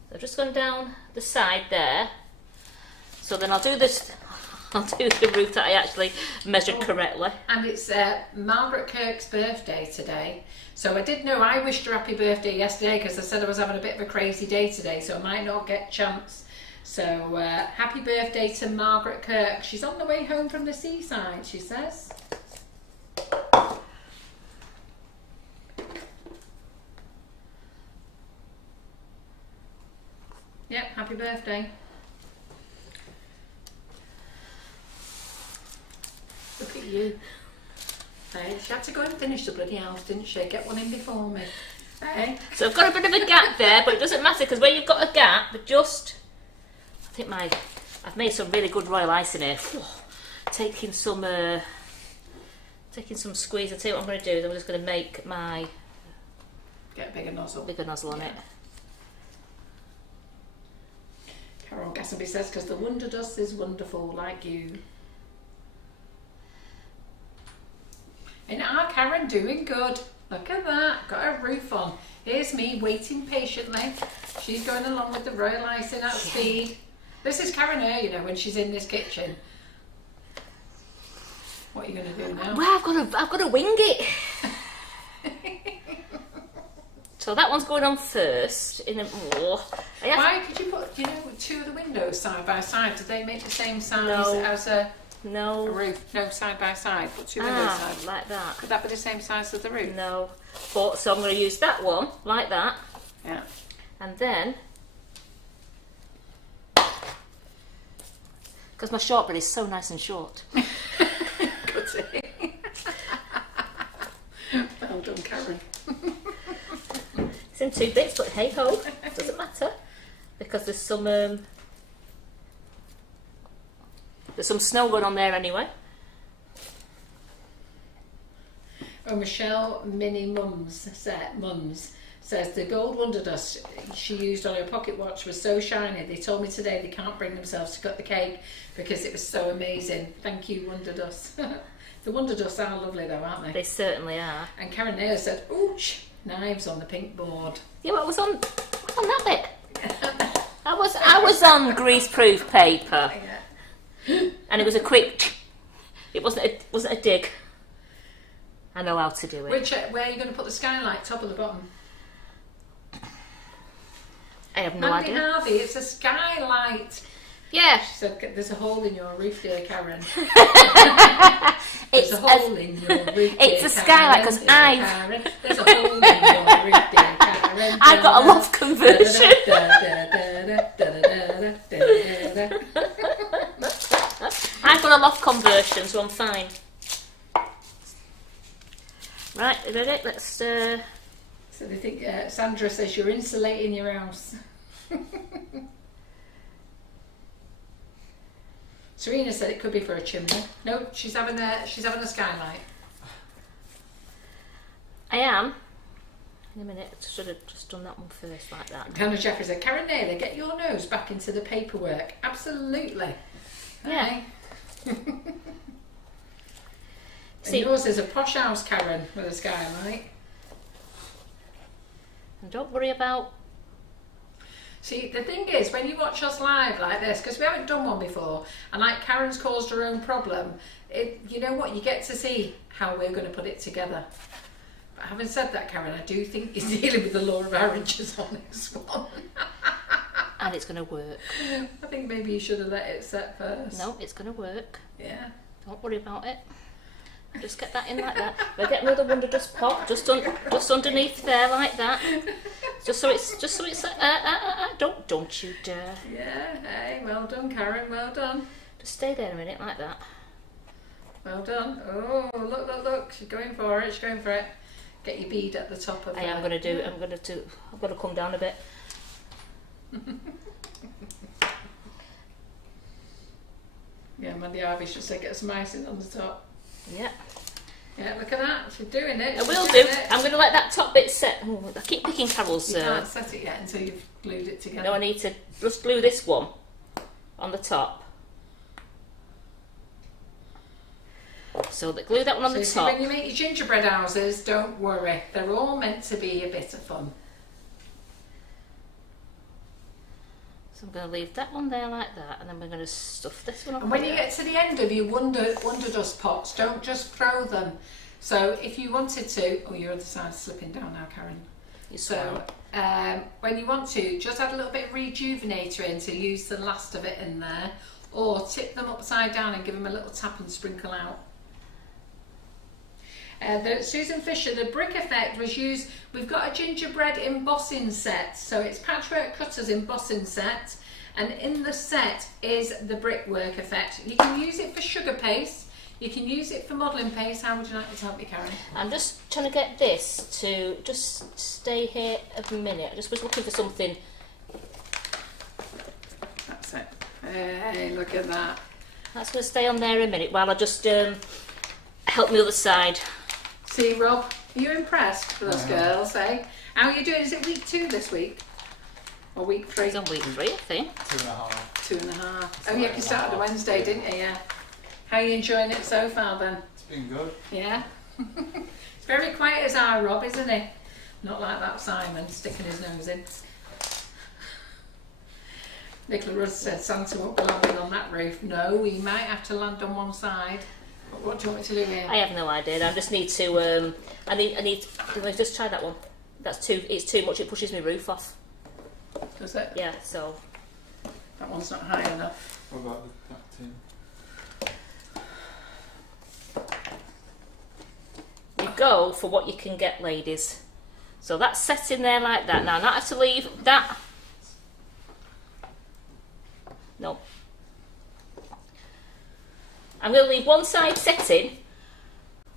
So I've just gone down the side there. So then I'll do this. I'll do the roof that I actually measured correctly. And it's Margaret Kirk's birthday today. So I did know I wished her happy birthday yesterday because I said I was having a bit of a crazy day today, so I might not get a chance. So happy birthday to Margaret Kirk. She's on the way home from the seaside, she says. Yep, happy birthday. Look at you. She had to go and finish the bloody house, didn't she? Get one in before me. So I've got a bit of a gap there, but it doesn't matter because where you've got a gap, I think I've made some really good royal icing here. Taking some squeeze. I'll tell you what I'm going to do is I'm just going to make my get a bigger nozzle on it. Carol Gassenby says because the Wonder Dust is wonderful, like you. And our Karen doing good. Look at that. Got her roof on. Here's me waiting patiently. She's going along with the royal icing at speed. This is Karen her, you know, when she's in this kitchen. What are you going to do now? Well, I've got to wing it. So that one's going on first. Why could you put, 2 of the windows side by side? Did they make the same size as a... No. A roof? No, side by side. Put two windows side. Like that. Could that be the same size as the roof? No. But so I'm going to use that one like that. Yeah. And then, because my shortbread is so nice and short. Good. Well done, Karen. It's in 2 bits, but hey ho, doesn't matter because there's some snow going on there anyway. Oh, Michelle Minnie Mums says the gold wonder dust she used on her pocket watch was so shiny. They told me today they can't bring themselves to cut the cake because it was so amazing. Thank you, Wonder Dust. The Wonder Dust are lovely though, aren't they? They certainly are. And Karen Naylor said, "Ooch, knives on the pink board." Yeah, what was on that bit? I was on greaseproof paper, and it was a quick. It wasn't a dig. I know how to do it. Where are you going to put the skylight? Top or the bottom? I have no Andy idea. Harvey, it's a skylight. Yeah. She said, "There's a hole in your roof, dear Karen." It's There's a hole in your roof, dear it's a skylight because There's a hole in your roof, dear Karen. I've got a loft conversion. I've got a loft conversion, so I'm fine. Right, ready? Let's. So they think Sandra says you're insulating your house. Serena said it could be for a chimney. No, she's having a skylight. I am. In a minute, I should have just done that one first, like that. Hannah Jeffrey said, "Karen Naylor, get your nose back into the paperwork." Absolutely. Yeah. And yours is a posh house, Karen, with a skylight. And don't worry about. See, the thing is, when you watch us live like this, because we haven't done one before, and like Karen's caused her own problem, you know what, you get to see how we're going to put it together. But having said that, Karen, I do think you're dealing with the law of averages on this one. And it's going to work. I think maybe you should have let it set first. No, it's going to work. Yeah. Don't worry about it. Just get that in like that. We'll get another Wonder Dust pot just underneath there like that. Just so it's don't you dare. Yeah. Hey, well done, Karen. Well done. Just stay there a minute like that. Well done. Oh, look. She's going for it. She's going for it. Get your bead at the top of it. I'm going to come down a bit. Yeah, Mandy Harvey should say get some icing on the top. Yeah. Yeah, look at that. She's doing it. I will do. I'm going to let that top bit set. Oh, I keep picking Carol's. You can't set it yet until you've glued it together. No, I need to just glue this one on the top. So glue that one on the top. When you make your gingerbread houses, don't worry. They're all meant to be a bit of fun. So I'm going to leave that one there like that, and then we're going to stuff this one up. And when you get to the end of your wonder dust pots, don't just throw them. So if you wanted to, oh, your other side's slipping down now, Karen. So when you want to, just add a little bit of rejuvenator in to use the last of it in there, or tip them upside down and give them a little tap and sprinkle out. Susan Fisher, the brick effect was used. We've got a gingerbread embossing set, so it's Patchwork Cutters embossing set, and in the set is the brickwork effect. You can use it for sugar paste, you can use it for modelling paste. How would you like me to help you, Karen? I'm just trying to get this to just stay here a minute. I just was looking for something. That's it. Hey, look at that. That's going to stay on there a minute while I just help the other side. See, Rob, are you impressed with us girls, eh? How are you doing? Is it week 2 this week? Or week 3? It's on week 3, I think. 2.5. 2.5. Oh yeah, you started on Wednesday, didn't you? Yeah. How are you enjoying it so far then? It's been good. Yeah? It's very quiet as our Rob, isn't he? Not like that Simon sticking his nose in. Nicola Rudd said Santa won't be landing on that roof. No, he might have to land on one side. What do you want me to do here? I have no idea. I just need to. I need. Can I just try that one? That's too. It's too much. It pushes my roof off. Does it? Yeah. So. That one's not high enough. What about that tin? go for what you can get, ladies. So that's set in there like that. Now, not have to leave that. No. I'm going to leave one side setting.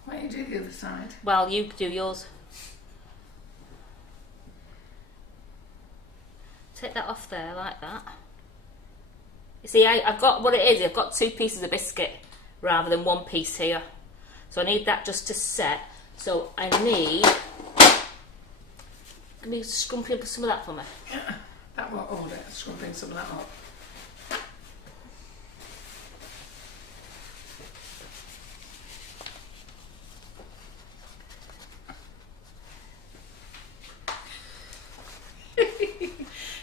Why don't you do the other side? Well, you do yours. Take that off there like that. You see, I've got what it is. I've got 2 pieces of biscuit rather than 1 piece here. So I need that just to set. So I need. Can you scrump up some of that for me? Yeah, that won't hold it. Scrumping some of that up.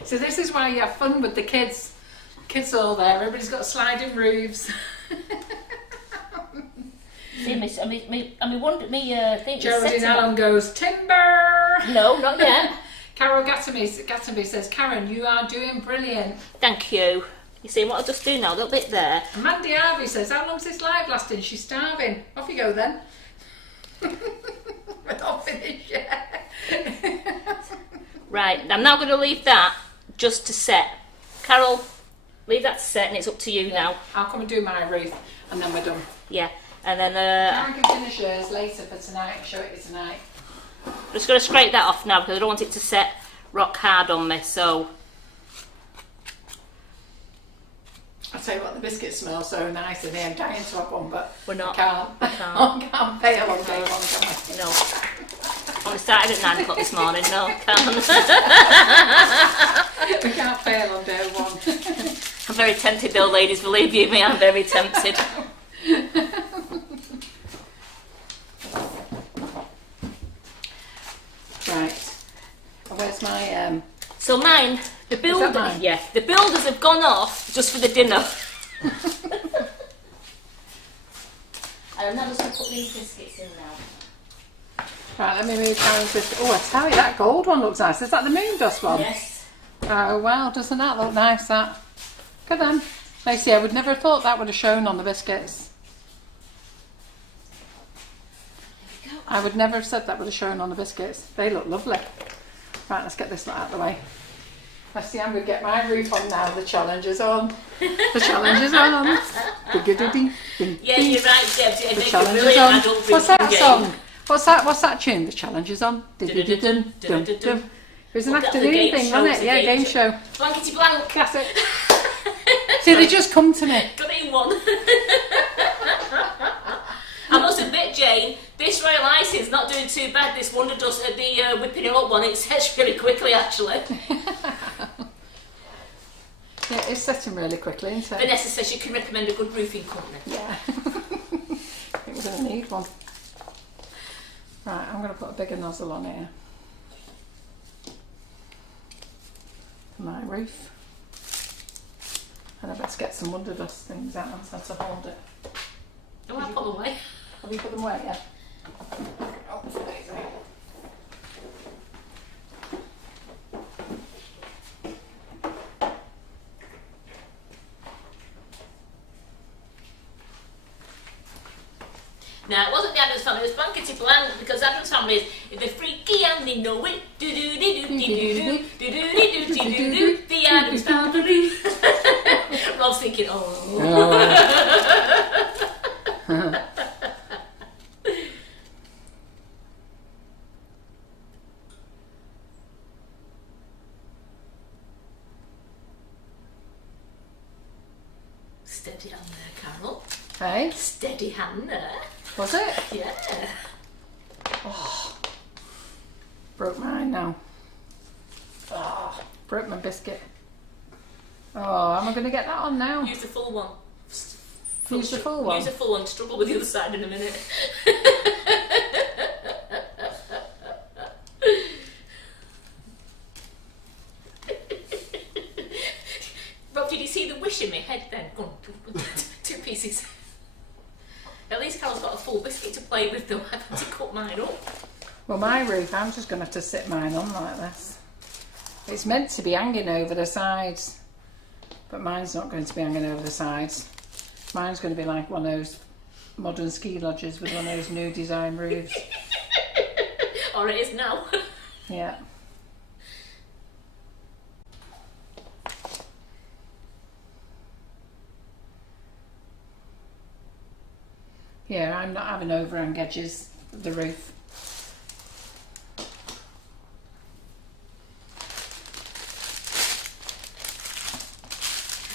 So this is why you have fun with the kids. Kids all there. Everybody's got sliding roofs. See, me thing. Geraldine Allen goes timber. No, not yet. Carol Gatterby says, Karen, you are doing brilliant. Thank you. You see what I'll just do now? A little bit there. And Mandy Harvey says, how long's this live lasting? She's starving. Off you go then. We're not finished yet. Right, I'm now going to leave that just to set. Carol, leave that to set, and it's up to you now. I'll come and do my roof, and then we're done. Yeah, and then I can finish yours later for tonight and show it you tonight. I'm just going to scrape that off now because I don't want it to set rock hard on me. So I'll tell you what, the biscuits smell so nice in here. I'm dying to have one, but we're not. I can't pay a long day one, can I? No. Only started at 9 o'clock this morning. No, can't. We can't fail on day one. I'm very tempted though, ladies. Believe you me, I'm very tempted. Right. Where's my So mine, the builders, mine? yeah, the builders have gone off just for the dinner. And I'm now just going to put these biscuits in now. Right, let me move Karen's biscuit. Oh, I tell you, that gold one looks nice. Is that the moon dust one? Yes. Oh, wow, doesn't that look nice, that? Look at them. Lacey, I would never have thought that would have shown on the biscuits. There we go. I would never have said that would have shown on the biscuits. They look lovely. Right, let's get this out of the way. Let's see, I'm going to get my roof on now. The challenge is on. The challenge is on. Yeah, you're right, Deb. It The makes a challenge is brilliant on. adult What's that drinking song? game. What's that tune? The challenge is on. Dun-dun-dun-dun, dun-dun. It was an Well, the afternoon game thing, show, wasn't it's it? a Yeah, game game show. Blankety blank. That's it. See, they just come to me. Got it in one. I must admit, Jane, this Royal Icing's not doing too bad. This Wonder Dust, the whipping it up one, it sets really quickly, actually. Yeah, it's setting really quickly, isn't it? Vanessa says you can recommend a good roofing company. Yeah. I think we're going to need one. Right, I'm going to put a bigger nozzle on here. For my roof. And I better get some Wonder Dust things out so to hold it. I want to put them away. Have you put them away? Yeah. Oh, amazing. Now, it wasn't the Adams family, it was blankety blank because Adams family is the freaky and they know it. Do do do do do do do do do do do. The Adams family. Rob's thinking, Steady hand there, Carol. Hey, Steady hand there. was it? Yeah. Oh, broke mine now. Oh, broke my biscuit. Oh, am I going to get that on now? Use the full one. Use the full one? Use the full one. Struggle with the other side in a minute. Rob, did you see the wish in my head then? Go on, 2 pieces. At least Carol's got a full biscuit to play with though. I've had to cut mine up. Well, my roof, I'm just going to have to sit mine on like this. It's meant to be hanging over the sides, but mine's not going to be hanging over the sides. Mine's going to be like one of those modern ski lodges with one of those new design roofs. Or it is now. Yeah. Yeah, I'm not having overhang edges of the roof.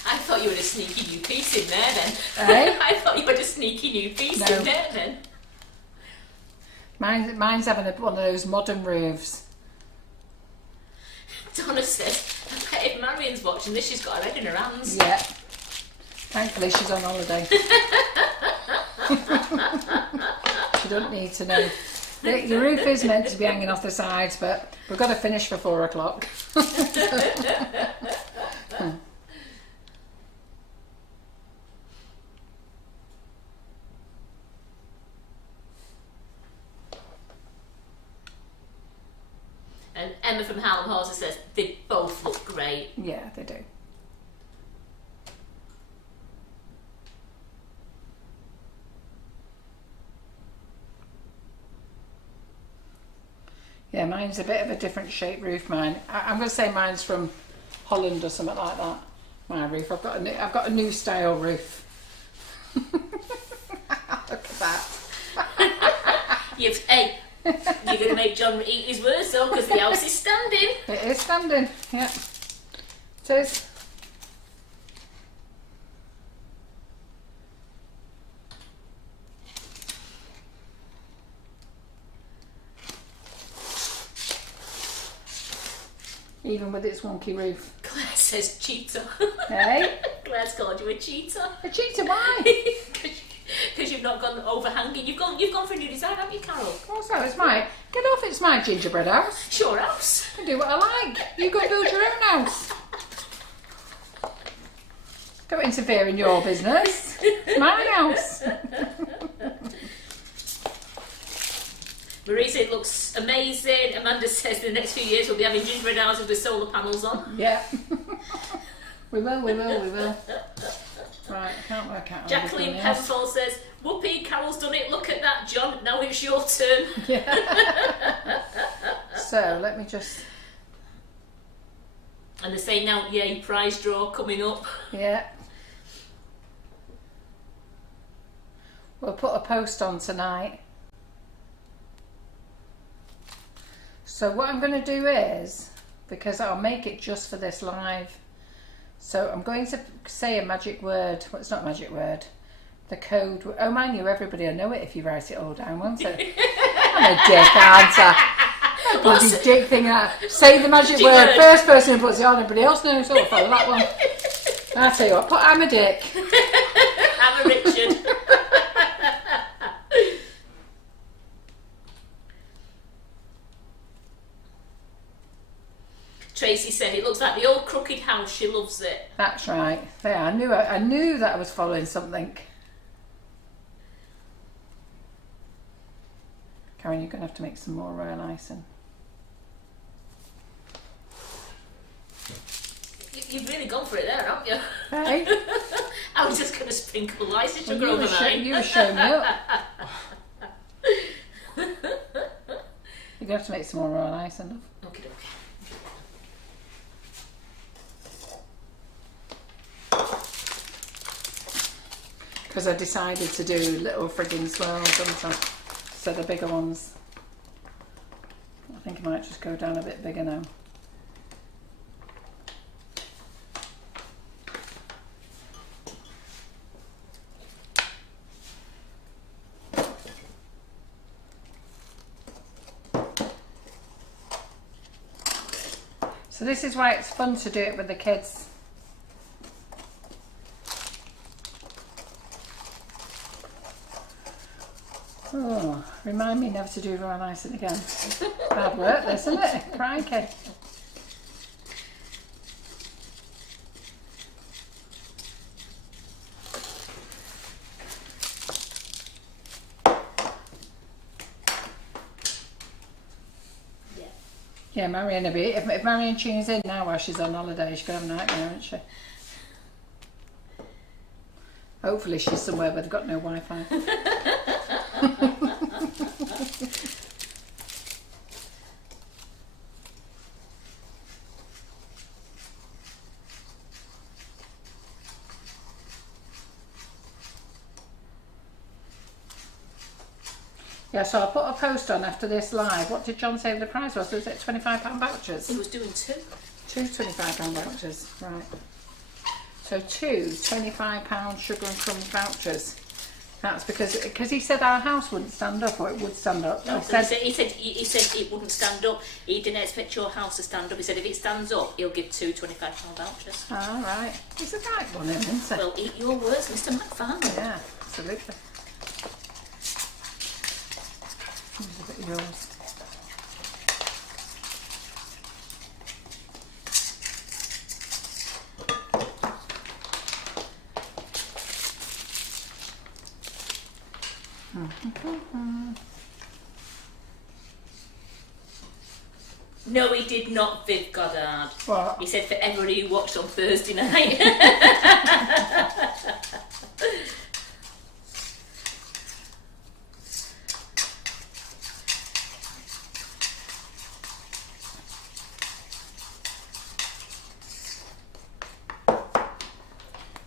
I thought you had a sneaky new piece in there then. Eh? I thought you had a sneaky new piece No. in there then. Mine's having one of those modern roofs. Donna says, I bet if Marion's watching this, she's got her head in her hands. Yeah. Thankfully she's on holiday. She doesn't need to know. The roof is meant to be hanging off the sides, but we've got to finish for 4 o'clock. And Emma from Hallam Horses says, they both look great. Yeah, they do. Yeah, mine's a bit of a different shape roof. Mine, I'm going to say mine's from Holland or something like that. My roof. I've got a new style roof. Look at that. Hey, you're going to make John eat his words though, because the house is standing. It is standing. Yeah, it is. Even with its wonky roof. Claire says cheetah. Hey? Claire's called you a cheetah. A cheetah, why? Because you've not gone overhanging. You've gone for a new design, haven't you, Carol? Also, it's my, get off, it's my gingerbread house. Sure house. I can do what I like. You go build your own house. Don't interfere in your business. It's my house. Marie said it looks amazing. Amanda says the next few years we'll be having gingerbread houses with solar panels on. Yeah. we will. Right, I can't work out. Jacqueline Penfold says, Whoopee, Carol's done it. Look at that, John. Now it's your turn. Yeah. So, let me just... And they're saying now, yay, prize draw coming up. Yeah. We'll put a post on tonight. So what I'm going to do is, because I'll make it just for this live, so I'm going to say a magic word. Well, it's not a magic word. The code. Oh, mind you, everybody will know it if you write it all down, won't it? I'm a dick, aren't I? A bloody dick thing. Say the magic word. First person who puts it on, everybody else knows. So I'll follow that one. I'll tell you what, put I'm a dick. I'm a Richard. Tracy said it looks like the old crooked house. She loves it. That's right. There, I knew that I was following something. Karen, you're going to have to make some more royal icing. You've really gone for it there, haven't you? Hey? I was just going to sprinkle icing sugar Well, over mine. you were showing me up. You're going to have to make some more royal icing, love. Okay, okay. Because I decided to do little frigging swirls, didn't I? Instead of bigger ones. I think I might just go down a bit bigger now. So this is why it's fun to do it with the kids. Oh, remind me never to do royal icing again. Bad work this, isn't it? Crikey. Yeah, Marion will be. If Marion tunes in now while she's on holiday, she's going to have a nightmare, isn't she? Hopefully she's somewhere where they've got no Wi-Fi. Yeah, so I'll put a post on after this live. What did John say the price was? Was it £25 vouchers? He was doing 2. Two £25 vouchers, right. So 2 £25 Sugar and Crumbs vouchers. That's because he said our house wouldn't stand up, or it would stand up. No, he said it wouldn't stand up. He didn't expect your house to stand up. He said if it stands up, he'll give 2 £25 vouchers. All right. He's a right one, isn't he? Well, eat your words, Mr. McFarland. Yeah, absolutely. Here's a bit of yours. No, he did not, Viv Goddard. What? He said for everybody who watched on Thursday night.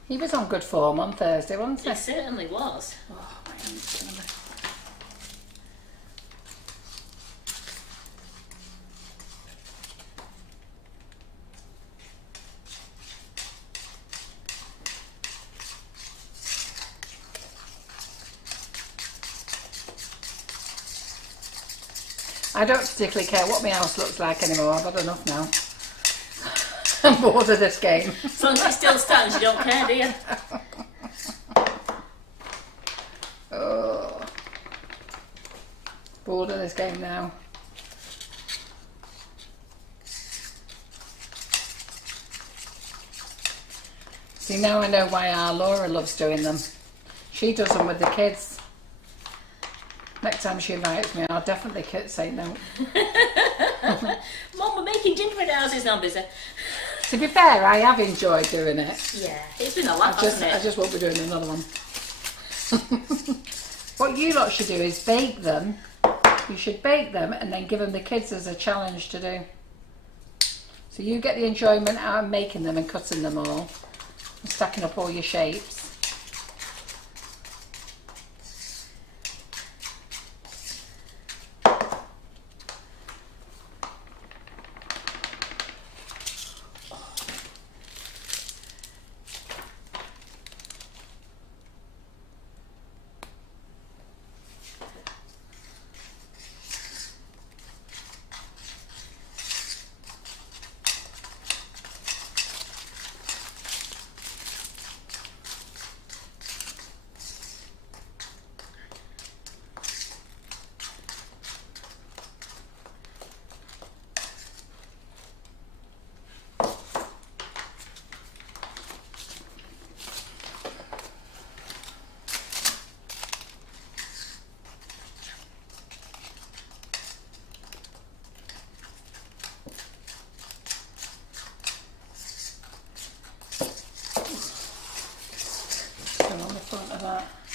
He was on good form on Thursday, wasn't he? It certainly was. Oh, my hand's gonna be... I don't particularly care what my house looks like anymore. I've had enough now. I'm bored of this game. As long as it still stands, you don't care, do you? Oh, bored of this game now. See, now I know why our Laura loves doing them. She does them with the kids. Next time she invites me, I'll definitely say no. Mum, we're making gingerbread houses now, busy. To be fair, I have enjoyed doing it. Yeah, it's been a laugh, hasn't it? I just won't be doing another one. What you lot should do is bake them. You should bake them and then give them the kids as a challenge to do. So you get the enjoyment out of making them and cutting them all, and stacking up all your shapes.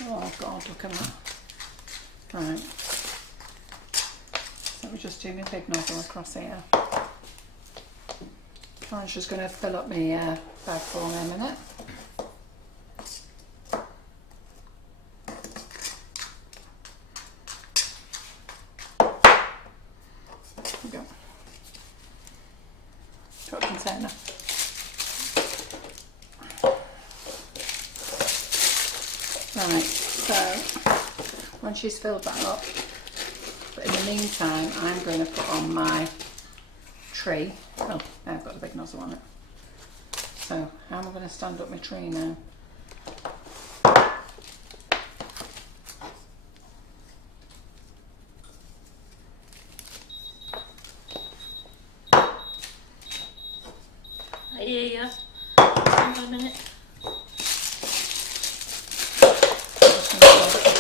Oh God, look at that. Right. Let me just do my big nozzle across here. I'm just going to fill up my bag for me a minute. There we go. Got a container. Right, so once she's filled that up, but in the meantime I'm going to put on my tree. Oh, I've got a big nozzle on it. So how am I going to stand up my tree now? I hear you. Hang on a minute.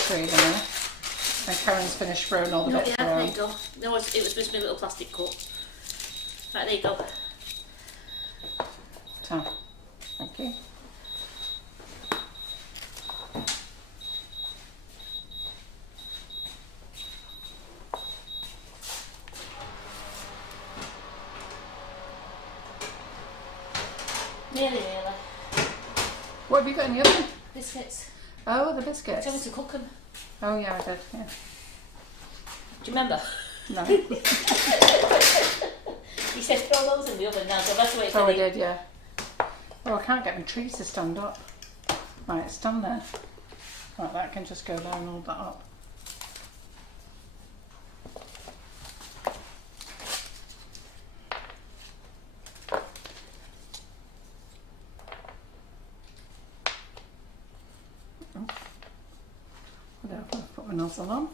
Tree there. And Karen's finished throwing all the No, bits yeah, there around. you go. No, it was just my little plastic cup. Right, there you go. So, thank you. Nearly. What have you got in the oven? Biscuits. Oh, the biscuits. Tell me to cook them. Oh yeah, I did, yeah. Do you remember? No. You said throw those in the oven now, so that's the way it's Oh, I did, yeah. Oh, I can't get my trees to stand up. Right, it's done there. Right, that can just go there and hold that up. Oh. Whatever, put my nozzle on.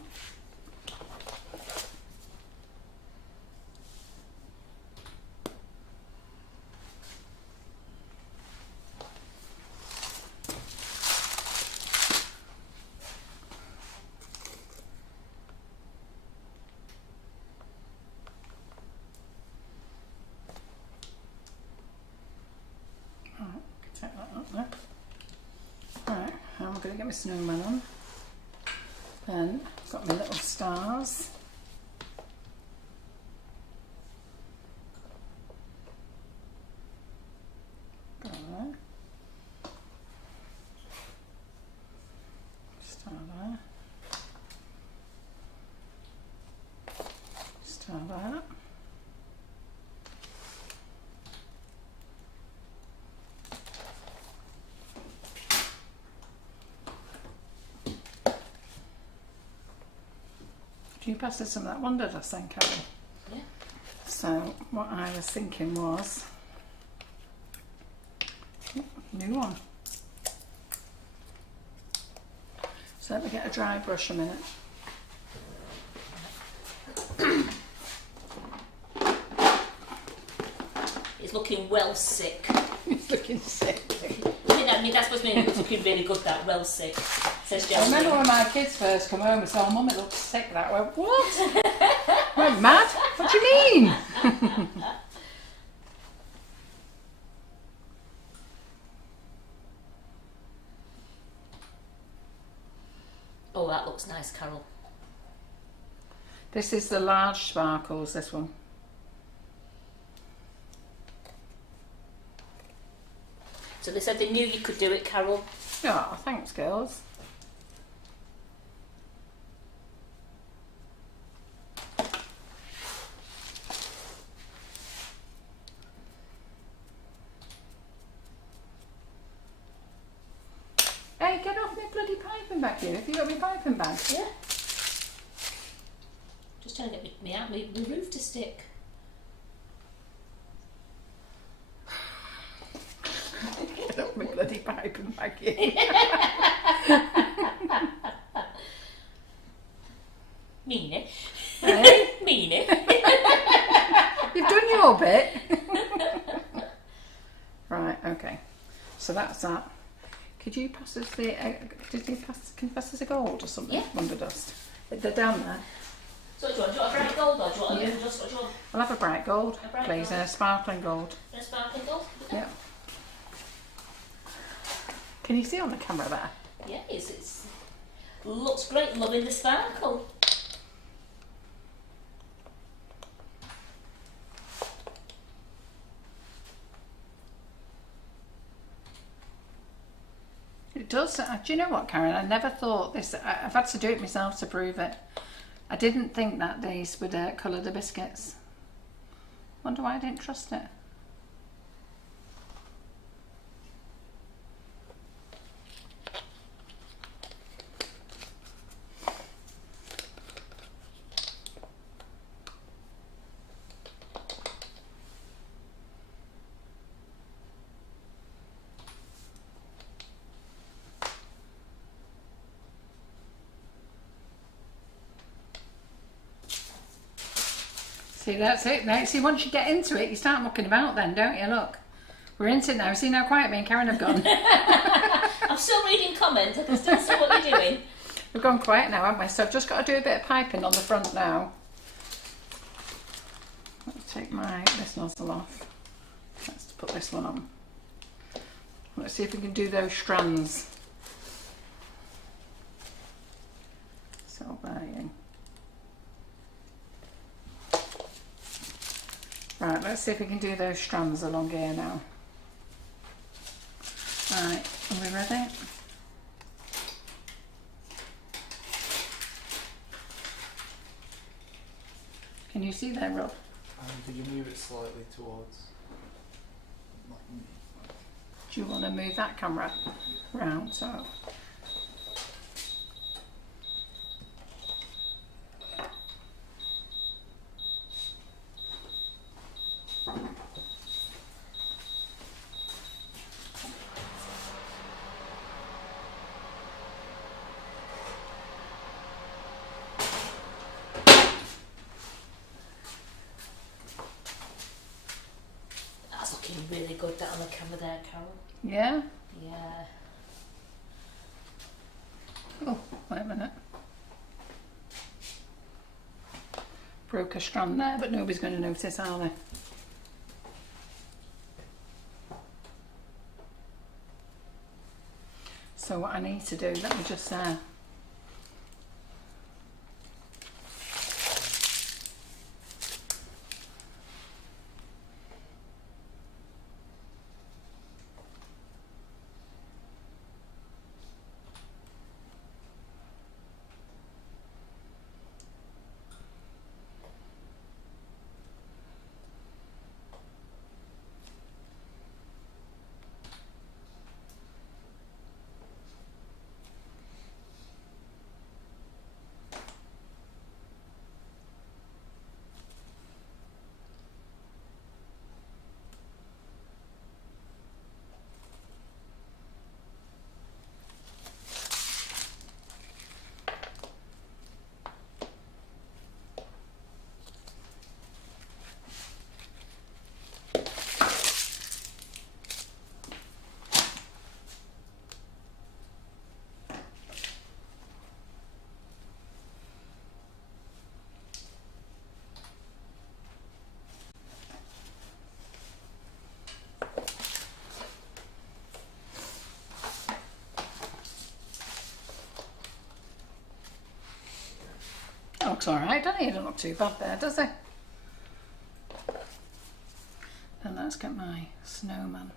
Take that up there. Right, now I'm going to get my snowman on. Then I've got my little stars. Go there. Star there. Star there. You passed us some of that wonder dust then, Karen? Yeah. So what I was thinking was, new one. So let me get a dry brush a minute. It's looking well sick. It's looking sick. I mean that's supposed to mean it's looking really good, that well sick. Says I Jasmine. remember when my kids first come home and said, oh, Mum, it looks sick. That I went, what? I went, mad? What do you mean? Oh, that looks nice, Carol. This is the large sparkles, this one. So they said they knew you could do it, Carol. Oh, thanks, girls. Hey, get off my bloody piping bag here. Have you got my piping bag? Yeah. Just trying to get me out my roof to stick. Get off my bloody piping bag here. Mean it. Hey? Mean it. You've done your bit. Right, okay. So that's that. Could you pass us the, can you pass us a gold or something? Yeah. Wonder dust. They're down there. So do you want a bright gold or do you want Yeah. just what do you want? I'll have a bright gold, A bright please, gold. and a sparkling gold. A sparkling gold? Yeah. Can you see on the camera there? Yeah, it's looks great, loving the sparkle. It does. Do you know what, Karen? I never thought this. I've had to do it myself to prove it. I didn't think that these would colour the biscuits. Wonder why I didn't trust it. See, that's it. Now, see, once you get into it, you start mucking about then, don't you? Look, we're into it now. See how quiet me and Karen have gone? I'm still reading comments, I can still see what you're doing. We've gone quiet now, haven't we? So I've just got to do a bit of piping on the front now. Let's take this nozzle off. Let's put this one on. Let's see if we can do those strands. So varying. Right, let's see if we can do those strands along here now. Right, are we ready? Can you see there, Rob? Could you move it slightly towards? Like me. Do you want to move that camera round? So. That's looking really good, that on the camera there, Carol. Yeah? Yeah. Oh, wait a minute. Broke a strand there, but nobody's going to notice, are they? So what I need to do, let me just That looks alright, doesn't it? It doesn't look too bad there, does it? And let's get my snowman.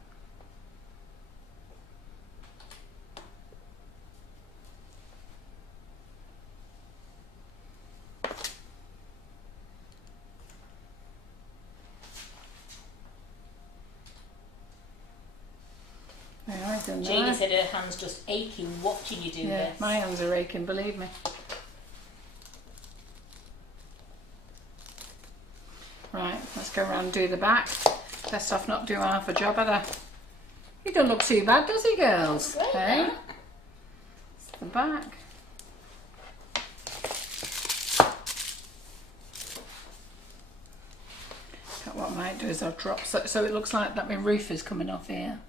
There, I've done Jeannie that. said her hands just aching watching you do Yeah, this. my hands are aching, believe me. Right, let's go around and do the back. Best off not doing half a job, had I? He doesn't look too bad, does he, girls? Right, Hey? yeah. It's the back. What I might do is I'll drop, so it looks like that my roof is coming off here.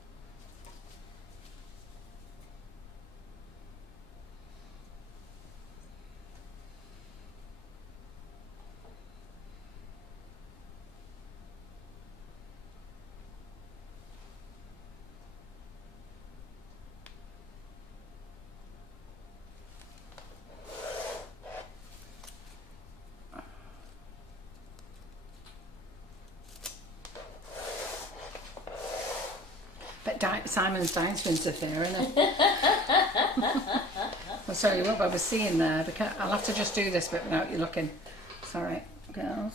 But Simon's dying to interfere, isn't it? Well, sorry, you won't be able to see in there. Because I'll have to just do this bit without you looking. Sorry, girls.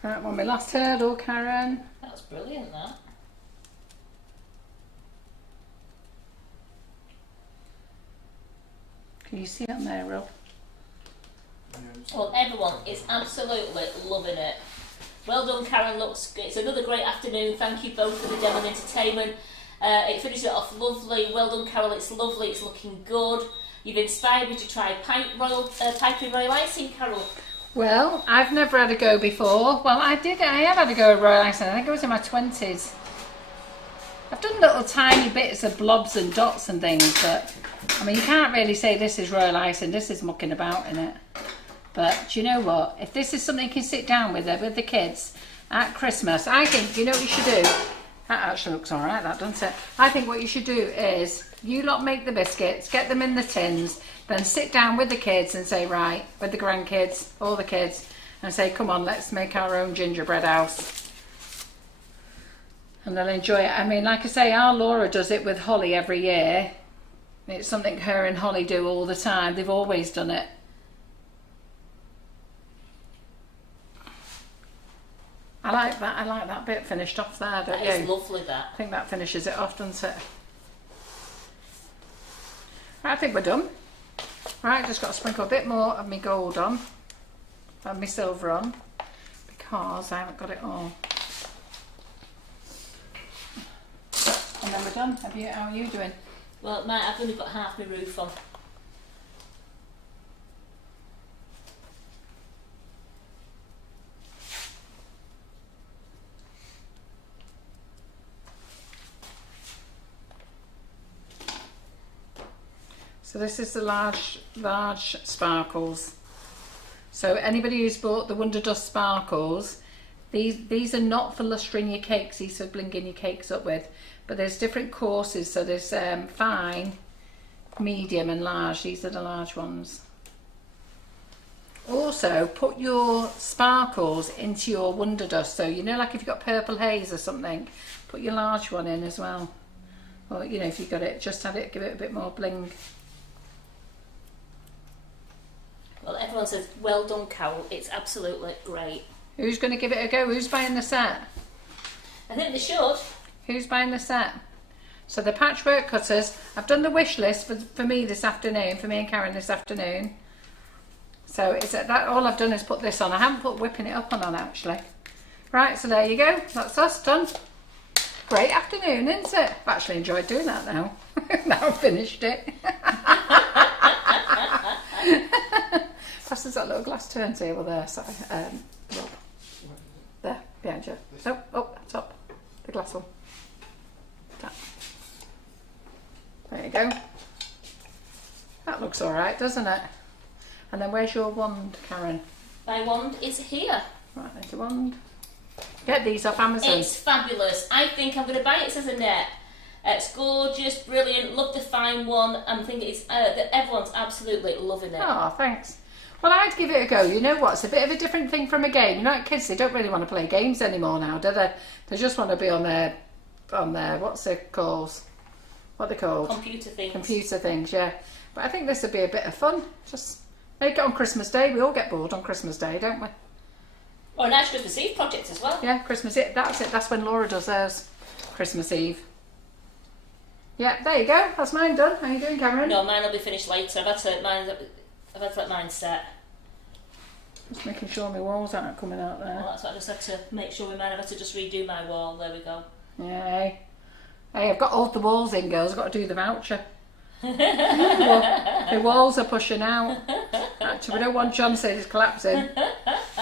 Right, one my last hurdle, Karen. That was brilliant, that. Can you see it on there, Rob? Well, everyone is absolutely loving it. Well done, Karen. Looks good. It's another great afternoon. Thank you both for the demo and entertainment. It finished it off lovely. Well done, Carol. It's lovely. It's looking good. You've inspired me to try piping royal icing, Carol. Well, I've never had a go before. Well, I have had a go at royal icing. I think I was in my 20s. I've done little tiny bits of blobs and dots and things, but I mean, you can't really say this is royal icing. This is mucking about in it. But do you know what? If this is something you can sit down with the kids at Christmas, I think, you know what you should do? That actually looks all right, that, doesn't it? I think what you should do is, you lot make the biscuits, get them in the tins, then sit down with the kids and say, right, with the grandkids, all the kids, and say, come on, let's make our own gingerbread house. And they'll enjoy it. I mean, like I say, our Laura does it with Holly every year. It's something her and Holly do all the time. They've always done it. I like that bit finished off there, don't you? That is lovely, that. I think that finishes it off, doesn't it? Right, I think we're done. Right, just got to sprinkle a bit more of my gold on, and my silver on, because I haven't got it all. And then we're done. How are you doing? Well, I've only got half my roof on. So this is the large sparkles. So anybody who's bought the Wonder Dust sparkles, these are not for lustering your cakes, these are blinging your cakes up with. But there's different courses, so there's fine, medium and large. These are the large ones. Also, put your sparkles into your Wonder Dust. So, you know, like if you've got purple haze or something, put your large one in as well. Or, you know, if you've got it, just have it, give it a bit more bling. Well, everyone says, well done, Carol. It's absolutely great. Who's going to give it a go? Who's buying the set? I think they should. Who's buying the set? So the Patchwork Cutters, I've done the wish list for me this afternoon, for me and Karen this afternoon. So it's that all I've done is put this on. I haven't put whipping it up on actually. Right, so there you go. That's us done. Great afternoon, isn't it? I've actually enjoyed doing that now. Now I've finished it. Plus there's that little glass turntable there. Sorry, Rob. There, behind you. Oh, up top. The glass one. That. There you go. That looks alright, doesn't it? And then where's your wand, Karen? My wand is here. Right, there's your wand. Get these off Amazon. It's fabulous. I think I'm going to buy it as a net. It's gorgeous, brilliant, love to find one. I'm thinking it's that everyone's absolutely loving it. Oh, thanks. Well, I'd give it a go. You know what? It's a bit of a different thing from a game. You know, like kids, they don't really want to play games anymore now, do they? They just want to be on their what's it called? What are they called? Computer things. Computer things, yeah. But I think this would be a bit of fun. Just make it on Christmas Day. We all get bored on Christmas Day, don't we? Or a nice Christmas Eve project as well. Yeah, Christmas Eve. That's it. That's when Laura does hers. Christmas Eve. Yeah, there you go. That's mine done. How are you doing, Cameron? No, mine will be finished later. I've had to let mine set. Just making sure my walls aren't coming out there. Well, that's what I just had to make sure with mine. I've had to just redo my wall. There we go. Yay. Hey, I've got all the walls in, girls. I've got to do the voucher. The walls are pushing out. Actually, we don't want John says it's collapsing.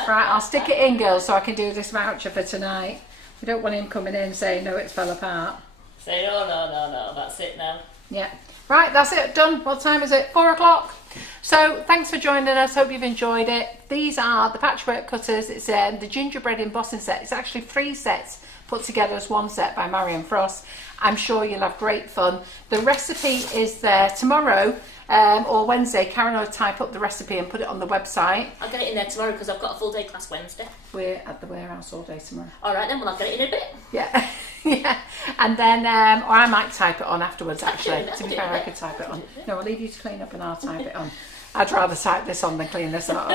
Right, I'll stick it in, girls, so I can do this voucher for tonight. We don't want him coming in saying, no, it's fell apart. Say, no, that's it now. Yeah. Right, that's it, done. What time is it? 4 o'clock. So, thanks for joining us. Hope you've enjoyed it. These are the Patchwork Cutters. It's the Gingerbread Embossing Set. It's actually 3 sets put together as 1 set by Marion Frost. I'm sure you'll have great fun. The recipe is there tomorrow or Wednesday. Karen will type up the recipe and put it on the website. I'll get it in there tomorrow because I've got a full day class Wednesday. We're at the warehouse all day tomorrow. Alright then, well I'll get it in a bit. Yeah. Yeah. And then, or I might type it on afterwards actually. To be fair, I could type it on. No, I'll leave you to clean up and I'll type it on. I'd rather type this on than clean this up.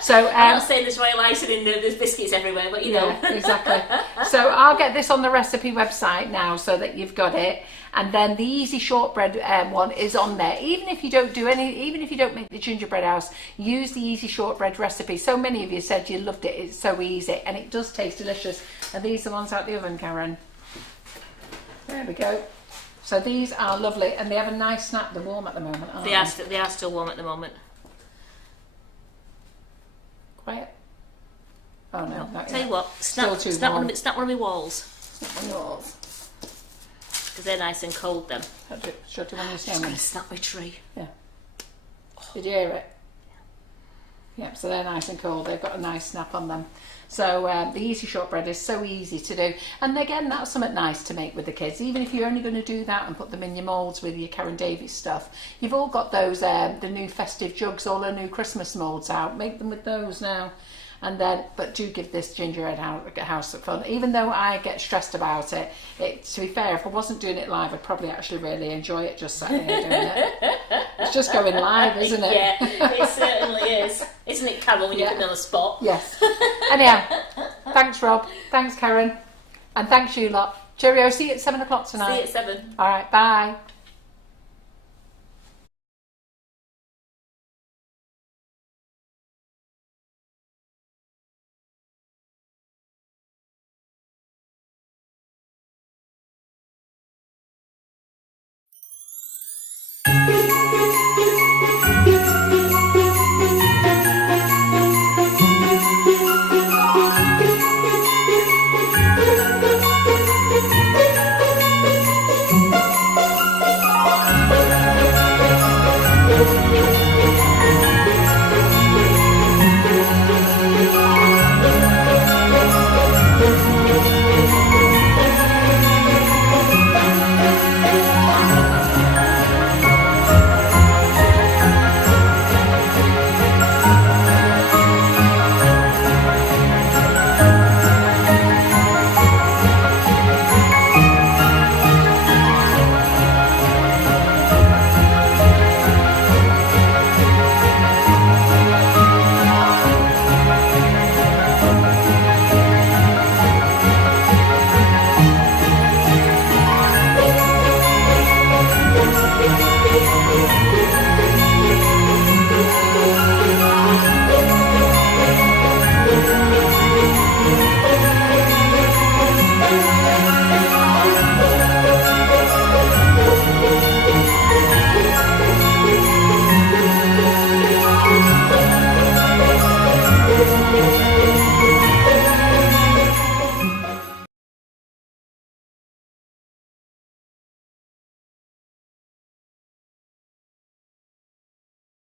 So I'm not saying there's royal icing in there's biscuits everywhere, but you know. Yeah, exactly. So I'll get this on the recipe website now so that you've got it. And then the easy shortbread one is on there. Even if you don't make the gingerbread house, use the easy shortbread recipe. So many of you said you loved it. It's so easy and it does taste delicious. And these are the ones out the oven, Karen. There we go. So these are lovely and they have a nice snap. They're warm at the moment, aren't they? They are still warm at the moment. Quiet. Oh no, not Tell yet. you what, snap one of my walls. Snap on yours. because they're nice and cold then. Shut it when you Just stand going them. to snap my tree. Yeah. Did you hear it? Yep, so they're nice and cold. They've got a nice snap on them. So the easy shortbread is so easy to do. And again, that's something nice to make with the kids. Even if you're only going to do that and put them in your moulds with your Karen Davies stuff, you've all got those, the new festive jugs, all the new Christmas moulds out. Make them with those now. And then, but do give this gingerbread house fun. Even though I get stressed about it, to be fair, if I wasn't doing it live, I'd probably actually really enjoy it just sat here doing it. It's just going live, isn't it? Yeah, it certainly is. Isn't it, Carol, when you put me on the spot? Yes. Anyhow, thanks, Rob. Thanks, Karen. And thanks, you lot. Cheerio. See you at 7 o'clock tonight. See you at 7. All right, bye.